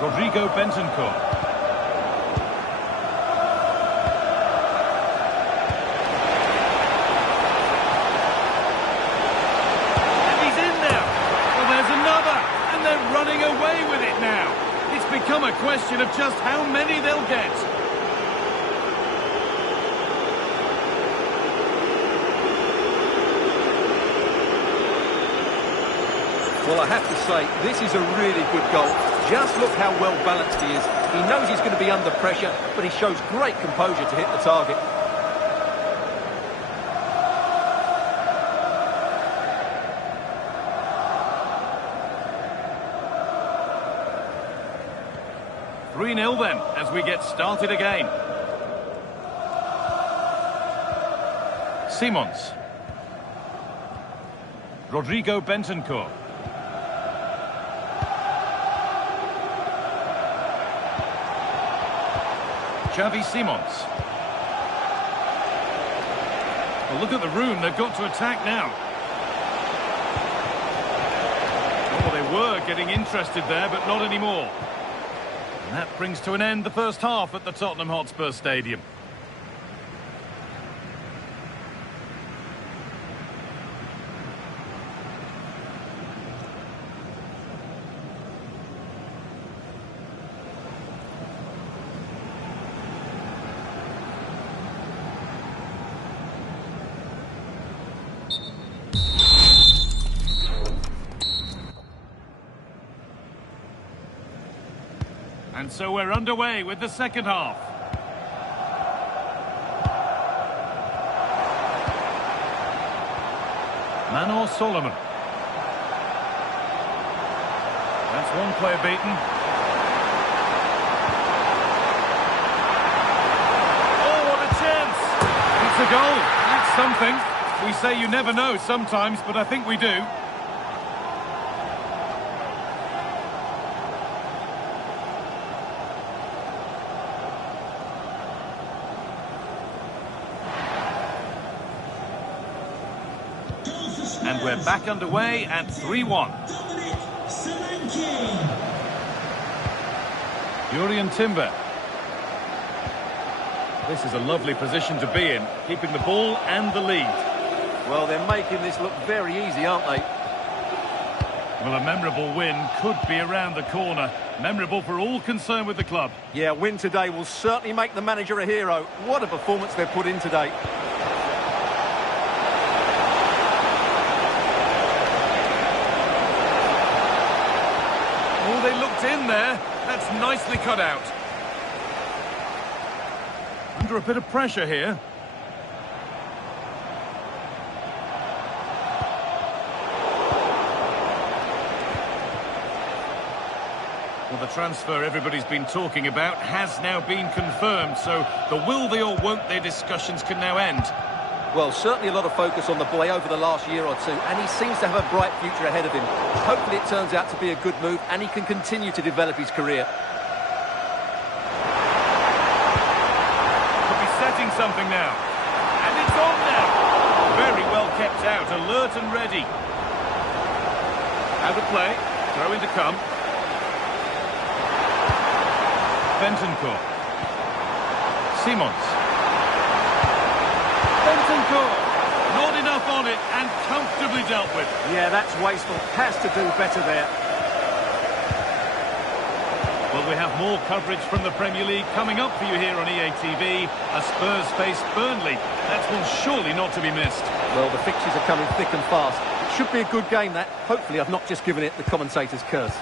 Rodrigo Bentancur. And he's in there. Well, there's another. And they're running away with it now. It's become a question of just how many they'll get. Well, I have to say, this is a really good goal. Just look how well balanced he is. He knows he's going to be under pressure, but he shows great composure to hit the target. Three-0 then, as we get started again. Simons. Rodrigo Bentancur. Xavi Simons. Well, look at the room. They've got to attack now. Oh, they were getting interested there, but not anymore. And that brings to an end the first half at the Tottenham Hotspur Stadium. And so we're underway with the second half. Manor Solomon. That's one player beaten. Oh, what a chance! It's a goal. That's something. We say you never know sometimes, but I think we do. And we're back underway at 3-1. Jurriën Timber. This is a lovely position to be in, keeping the ball and the lead. Well, they're making this look very easy, aren't they? Well, a memorable win could be around the corner. Memorable for all concerned with the club. Yeah, a win today will certainly make the manager a hero. What a performance they've put in today. Oh, they looked in there. That's nicely cut out. Under a bit of pressure here. Well, the transfer everybody's been talking about has now been confirmed, so the will they or won't they discussions can now end. Well, certainly a lot of focus on the boy over the last year or two, and he seems to have a bright future ahead of him. Hopefully it turns out to be a good move, and he can continue to develop his career. Could be setting something now. And it's on now. Very well kept out, alert and ready. Out of play, throw in to come. Bentoncourt. Simons. Bentoncourt. Not enough on it and comfortably dealt with. Yeah, that's wasteful. Has to do better there. Well, we have more coverage from the Premier League coming up for you here on EATV. A Spurs face Burnley. That's one surely not to be missed. Well, the fixtures are coming thick and fast. It should be a good game, that. Hopefully I've not just given it the commentator's curse.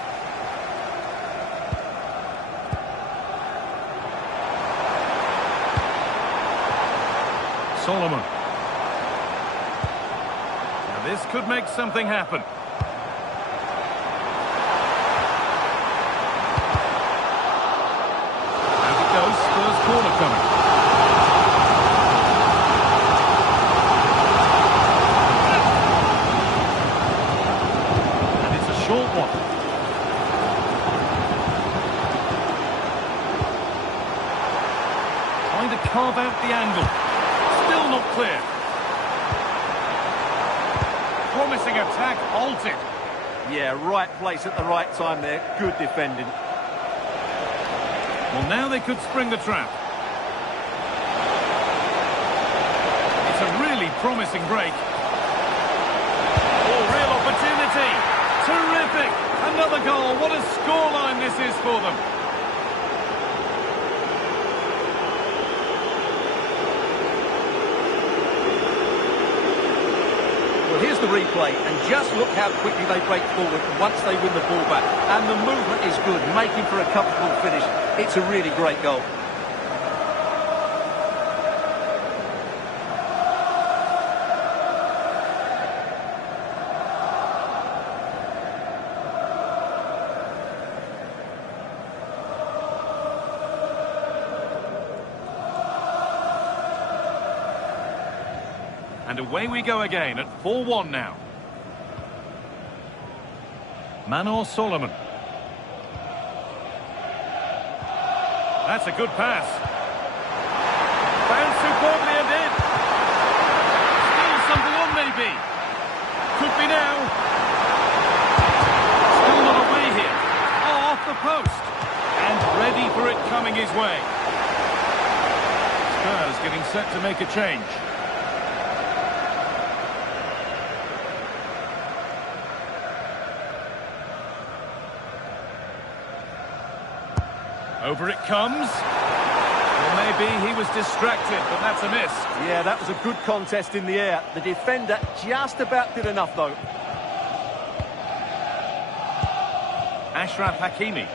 Solomon. Now this could make something happen. Out it goes, Spurs corner coming. And it's a short one. Trying to carve out the angle. Still not clear. Promising attack halted. Yeah, right place at the right time there. Good defending. Well, now they could spring the trap. It's a really promising break. Oh, real opportunity. Terrific. Another goal. What a scoreline this is for them. Well, here's the replay, and just look how quickly they break forward once they win the ball back. And the movement is good, making for a comfortable finish. It's a really great goal. And away we go again at 4-1 now. Manor Solomon. That's a good pass. Bounced superbly and in. Still something on maybe. Could be now. Still not away here. Oh, off the post. And ready for it coming his way. Spurs getting set to make a change. Over it comes. Well, maybe he was distracted, but that's a miss. Yeah, that was a good contest in the air. The defender just about did enough, though. Ashraf Hakimi.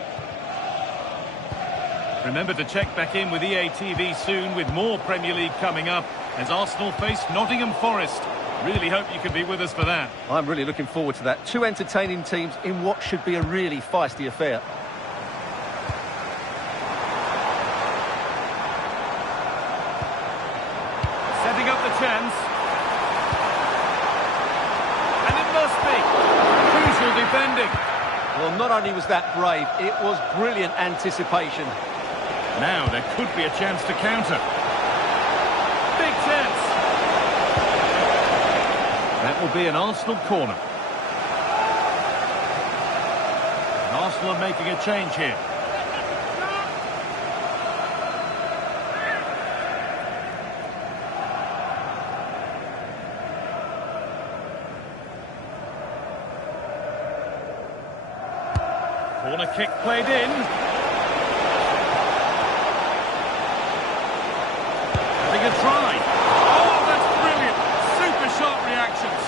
Remember to check back in with EATV soon with more Premier League coming up as Arsenal face Nottingham Forest. Really hope you can be with us for that. I'm really looking forward to that. Two entertaining teams in what should be a really feisty affair. Setting up the chance. And it must be. Crucial defending. Well, not only was that brave, it was brilliant anticipation. Now there could be a chance to counter. Big chance. That will be an Arsenal corner. And Arsenal are making a change here. Corner kick played in. Having a try. Oh, that's brilliant. Super sharp reactions.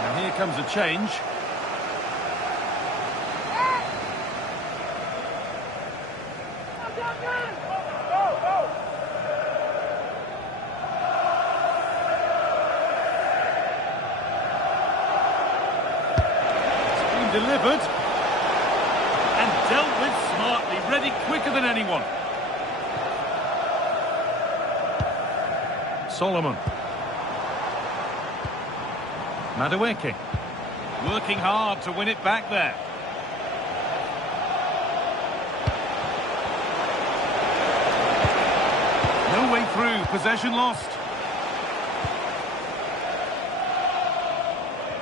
And here comes a change. Delivered and dealt with smartly, ready quicker than anyone. Solomon. Madueke. Working hard to win it back there. No way through, possession lost.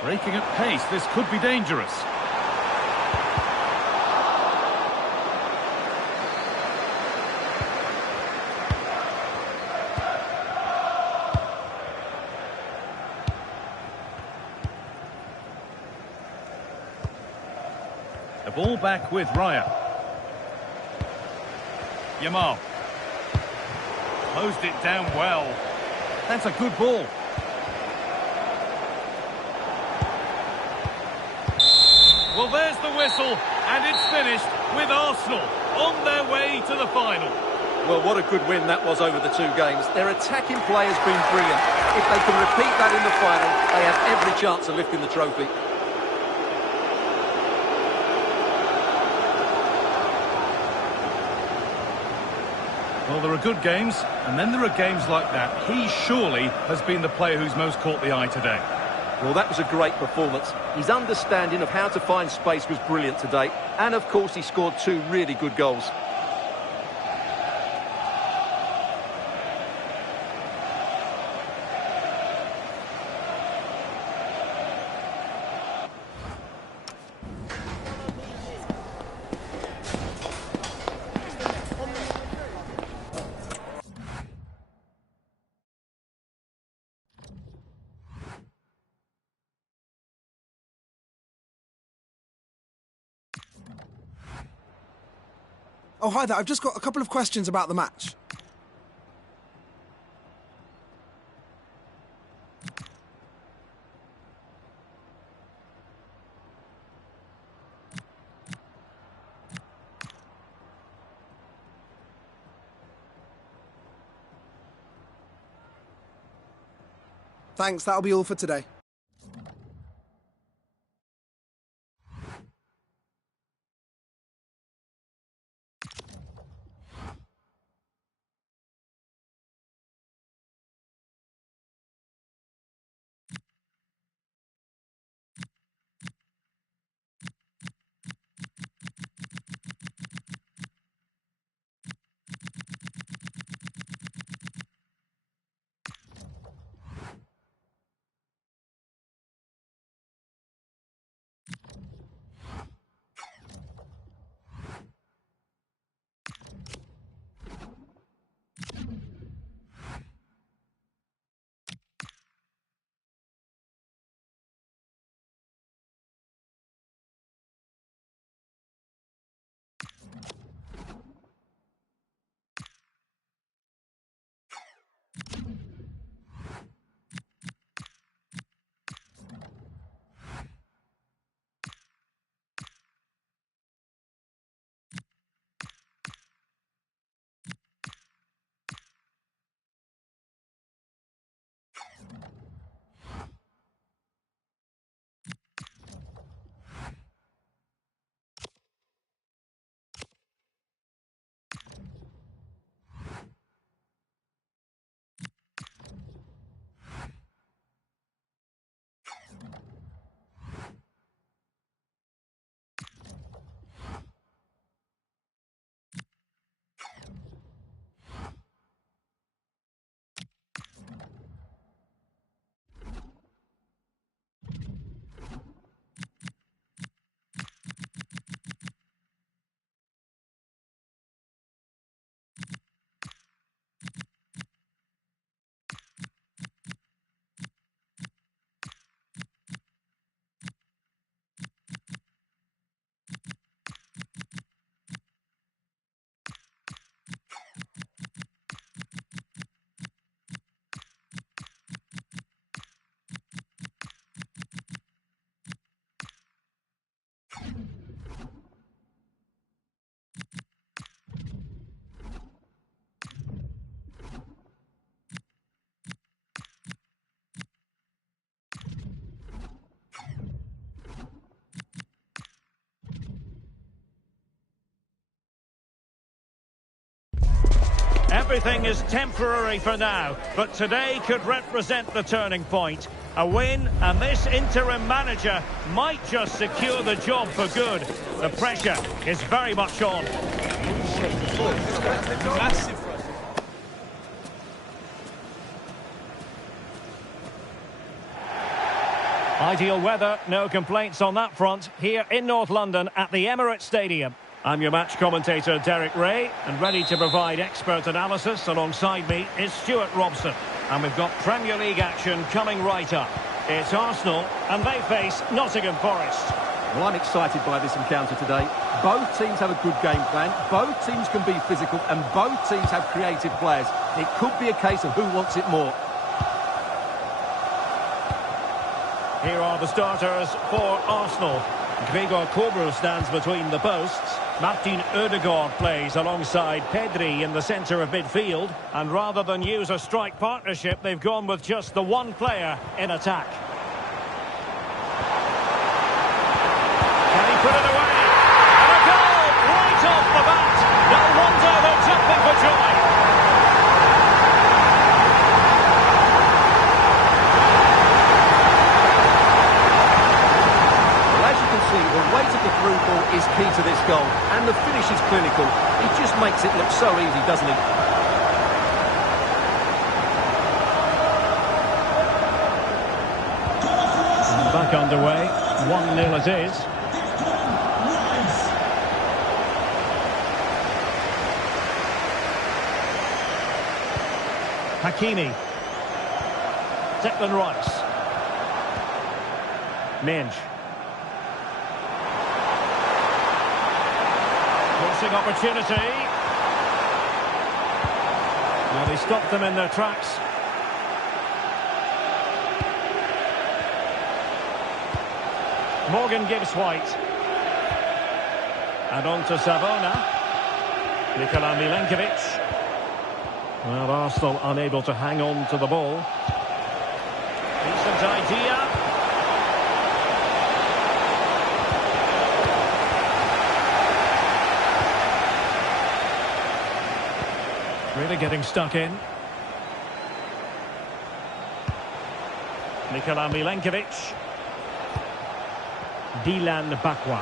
Breaking at pace, this could be dangerous. The ball back with Raya. Yamal. Closed it down well. That's a good ball. Well, there's the whistle, and it's finished with Arsenal on their way to the final. Well, what a good win that was over the two games. Their attacking play has been brilliant. If they can repeat that in the final, they have every chance of lifting the trophy. Well, there are good games, and then there are games like that. He surely has been the player who's most caught the eye today. Well, that was a great performance. His understanding of how to find space was brilliant today. And, of course, he scored two really good goals. Oh, hi there. I've just got a couple of questions about the match. Thanks, that'll be all for today. everything is temporary for now, but today could represent the turning point. A win, and this interim manager might just secure the job for good. The pressure is very much on. Massive. Ideal weather, no complaints on that front, here in North London at the Emirates Stadium. I'm your match commentator, Derek Ray, and ready to provide expert analysis. Alongside me is Stuart Robson. And we've got Premier League action coming right up. It's Arsenal, and they face Nottingham Forest. Well, I'm excited by this encounter today. Both teams have a good game plan, both teams can be physical, and both teams have creative players. It could be a case of who wants it more. Here are the starters for Arsenal. Gregor Kobel stands between the posts. Martin Ødegaard plays alongside Pedri in the centre of midfield. And rather than use a strike partnership, they've gone with just the one player in attack. Can he put it away? And a goal right off the bat. No wonder they're jumping for joy. The weight of the through ball is key to this goal, and the finish is clinical. He just makes it look so easy, doesn't he? Back underway, 1-0 it is. Hakimi. Declan Rice. Minge. Crossing opportunity. Now they stopped them in their tracks. Morgan gives White. And on to Savona. Nikola Milenkovic. Well, Arsenal unable to hang on to the ball. Decent idea. Really getting stuck in. Nikola Milenkovic. Dilan Bakwa.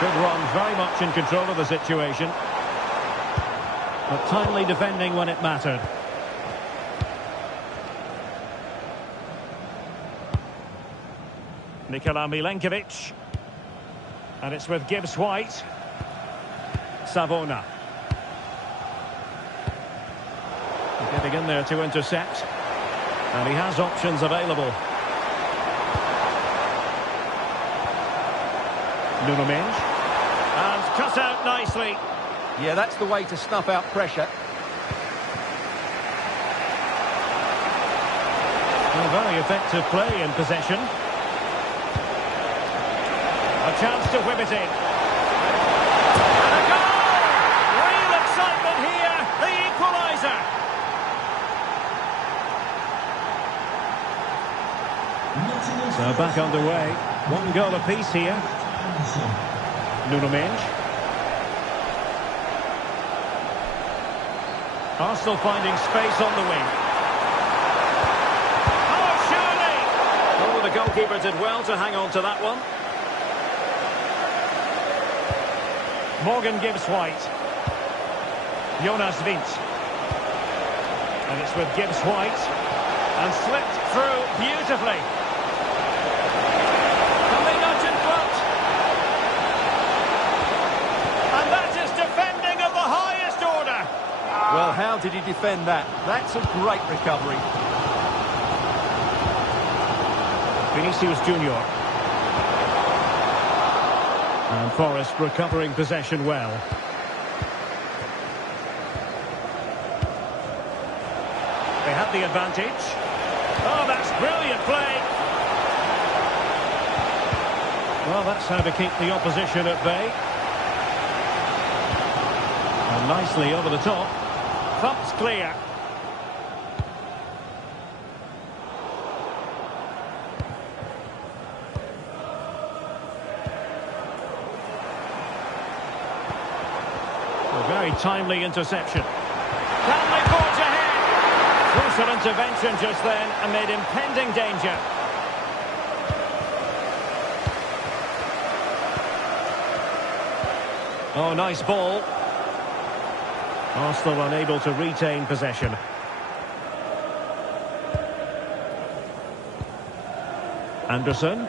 Good run, very much in control of the situation. But timely defending when it mattered. Nikola Milenkovic. And it's with Gibbs White. Savona. Getting in there to intercept. And he has options available. Nuno Mendes. And cut out nicely. Yeah, that's the way to snuff out pressure. A very effective play in possession. A chance to whip it in. And a goal! Real excitement here. The equaliser. So back underway. 1 goal apiece here. Nuno Mendes. Arsenal finding space on the wing. Oh, surely! Oh, the goalkeeper did well to hang on to that one. Morgan gives White. Jonas Vint. And it's with Gibbs White. And slipped through beautifully. Can they nudge in front? And that is defending of the highest order. Well, how did he defend that? That's a great recovery. Vinicius Junior. And Forest recovering possession well. They had the advantage. Oh, that's brilliant play. Well, that's how to keep the opposition at bay. And nicely over the top. Thumped clear. A very timely interception. Can they forge ahead? Crucial intervention just then amid impending danger. Oh, nice ball. Arsenal unable to retain possession. Anderson.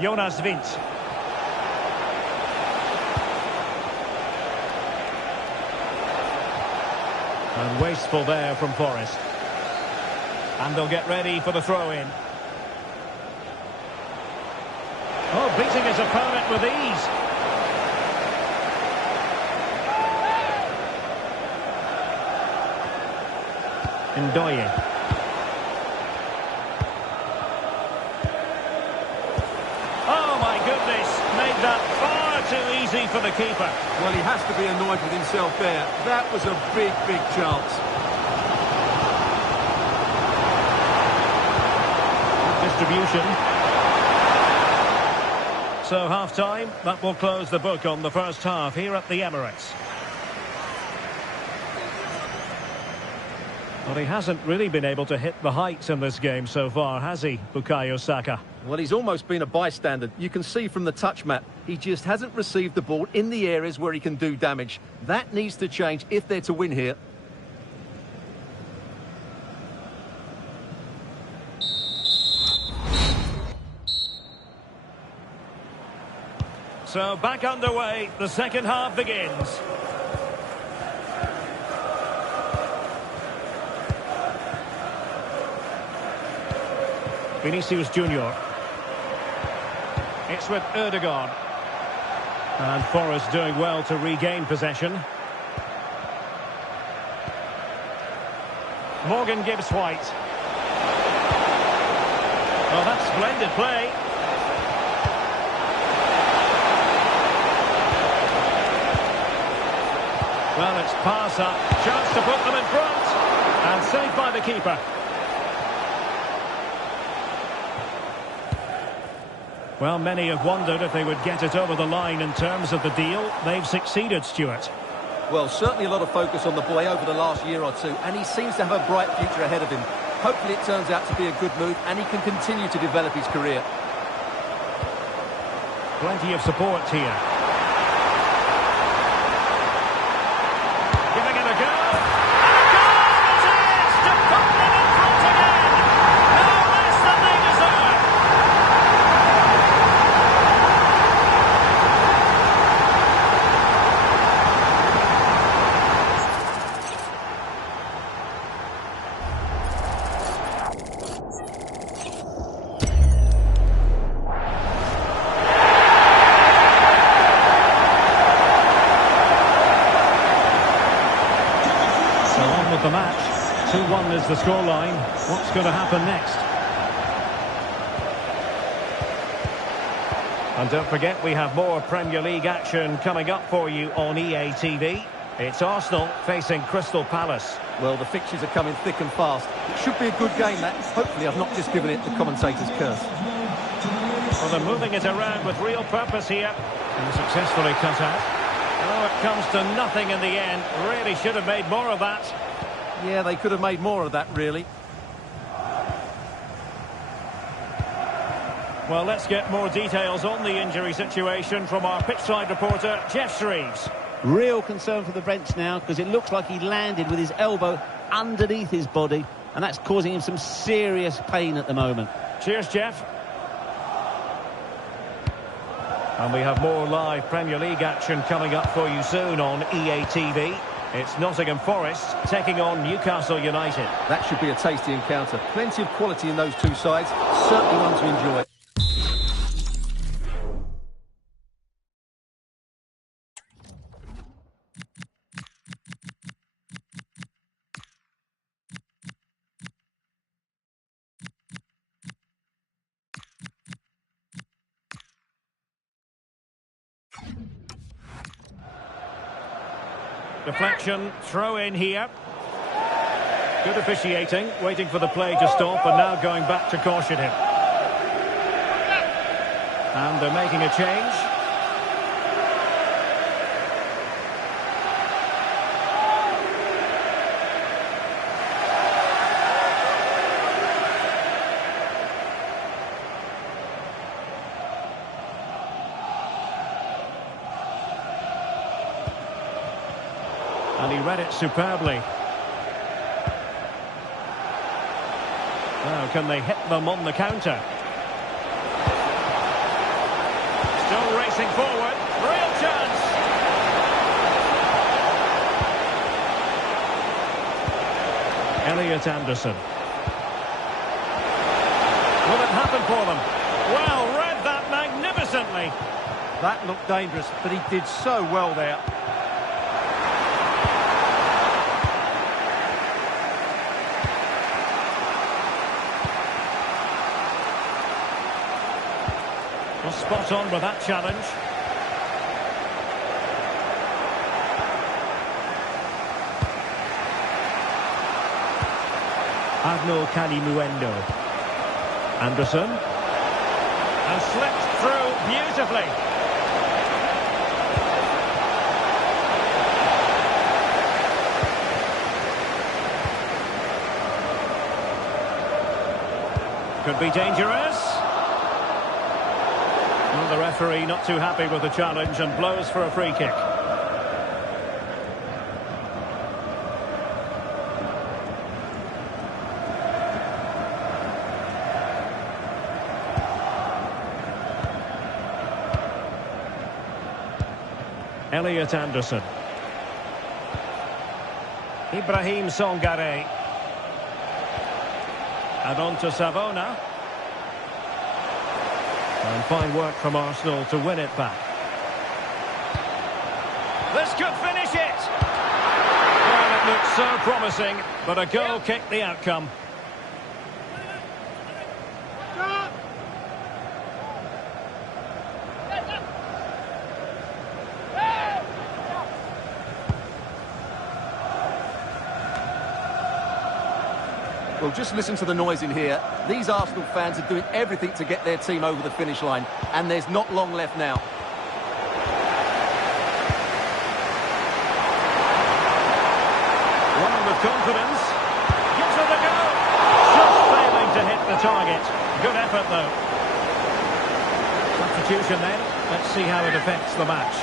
Jonas Vint. And wasteful there from Forest. And they'll get ready for the throw-in. Oh, beating his opponent with ease. Ndoye. Oh my goodness, made that far too easy for the keeper. Well, he has to be annoyed with himself there. That was a big, big chance. Distribution. So half-time, that will close the book on the first half here at the Emirates. Well, he hasn't really been able to hit the heights in this game so far, has he, Bukayo Saka? Well, he's almost been a bystander. You can see from the touch map, he just hasn't received the ball in the areas where he can do damage. That needs to change if they're to win here. So back underway, the second half begins. Vinicius Junior. It's with Ødegaard. And Forest doing well to regain possession. Morgan Gibbs-White. Oh, that's splendid play. Well, it's pass up. Chance to put them in front. And saved by the keeper. Well, many have wondered if they would get it over the line in terms of the deal. They've succeeded, Stuart. Well, certainly a lot of focus on the boy over the last year or two, and he seems to have a bright future ahead of him. Hopefully it turns out to be a good move, and he can continue to develop his career. Plenty of support here. Giving it a go. And a goal it is to put them in front again. No less than they deserve. The match. 2-1 is the scoreline. What's going to happen next? And don't forget, we have more Premier League action coming up for you on EA TV. It's Arsenal facing Crystal Palace. Well, the fixtures are coming thick and fast. It should be a good game, that. Hopefully I've not just given it the commentator's curse. Well, they're moving it around with real purpose here. And successfully cut out. Oh, it comes to nothing in the end. Really should have made more of that. Yeah, they could have made more of that, really. Well, let's get more details on the injury situation from our pitchside reporter, Jeff Shreves. Real concern for the bench now, because it looks like he landed with his elbow underneath his body, and that's causing him some serious pain at the moment. Cheers, Jeff. And we have more live Premier League action coming up for you soon on EA TV. It's Nottingham Forest taking on Newcastle United. That should be a tasty encounter. Plenty of quality in those two sides. Certainly one to enjoy. Deflection, throw in here. Good officiating, waiting for the play to stop and now going back to caution him. And they're making a change. And he read it superbly. Now, can they hit them on the counter? Still racing forward. Real chance. Elliot Anderson. Will it happen for them? Well, read that magnificently. That looked dangerous, but he did so well there. Well, spot on with that challenge. Arnaud Calimuendo. Anderson. And slipped through beautifully. Could be dangerous. Well, the referee not too happy with the challenge and blows for a free kick. Elliot Anderson. Ibrahim Songare. And on to Savona. And fine work from Arsenal to win it back. This could finish it! Well, it looked so promising, but a goal kicked the outcome. Well, just listen to the noise in here. These Arsenal fans are doing everything to get their team over the finish line, and there's not long left now. Running with confidence. Gives it a go. Just failing to hit the target. Good effort, though. Substitution then. Let's see how it affects the match.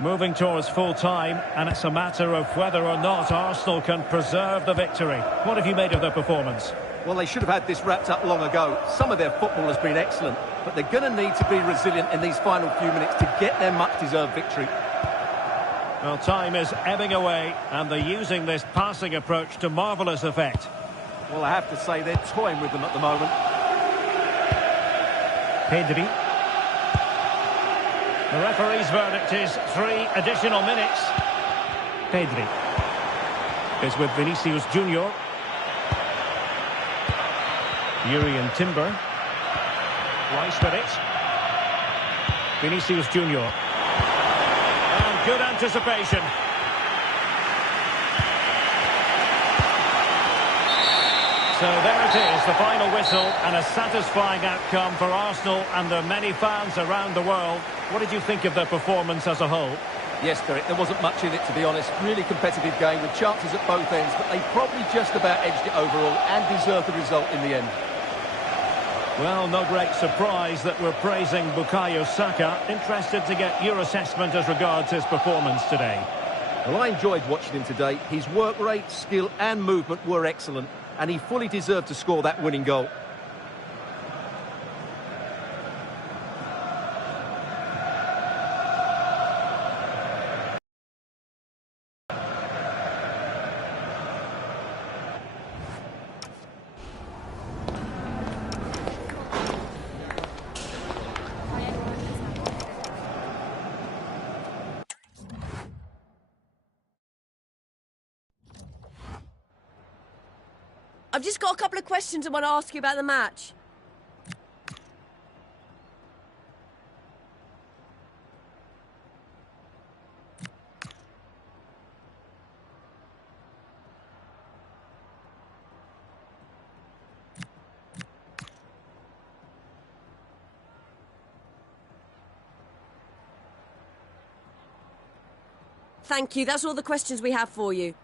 Moving towards full time, and it's a matter of whether or not Arsenal can preserve the victory. What have you made of their performance? Well, they should have had this wrapped up long ago. Some of their football has been excellent, but they're going to need to be resilient in these final few minutes to get their much-deserved victory. Well, time is ebbing away, and they're using this passing approach to marvellous effect. Well, I have to say they're toying with them at the moment. Pedri. The referee's verdict is 3 additional minutes. Pedri is with Vinicius Junior. Urian Timber. Rice with it. Vinicius Junior. And good anticipation. So there it is, the final whistle, and a satisfying outcome for Arsenal and their many fans around the world. What did you think of their performance as a whole? Yes, Derek, there wasn't much in it, to be honest. Really competitive game with chances at both ends, but they probably just about edged it overall and deserved the result in the end. Well, no great surprise that we're praising Bukayo Saka. Interested to get your assessment as regards his performance today. Well, I enjoyed watching him today. His work rate, skill and movement were excellent, and he fully deserved to score that winning goal. I've just got a couple of questions I want to ask you about the match. Thank you. That's all the questions we have for you.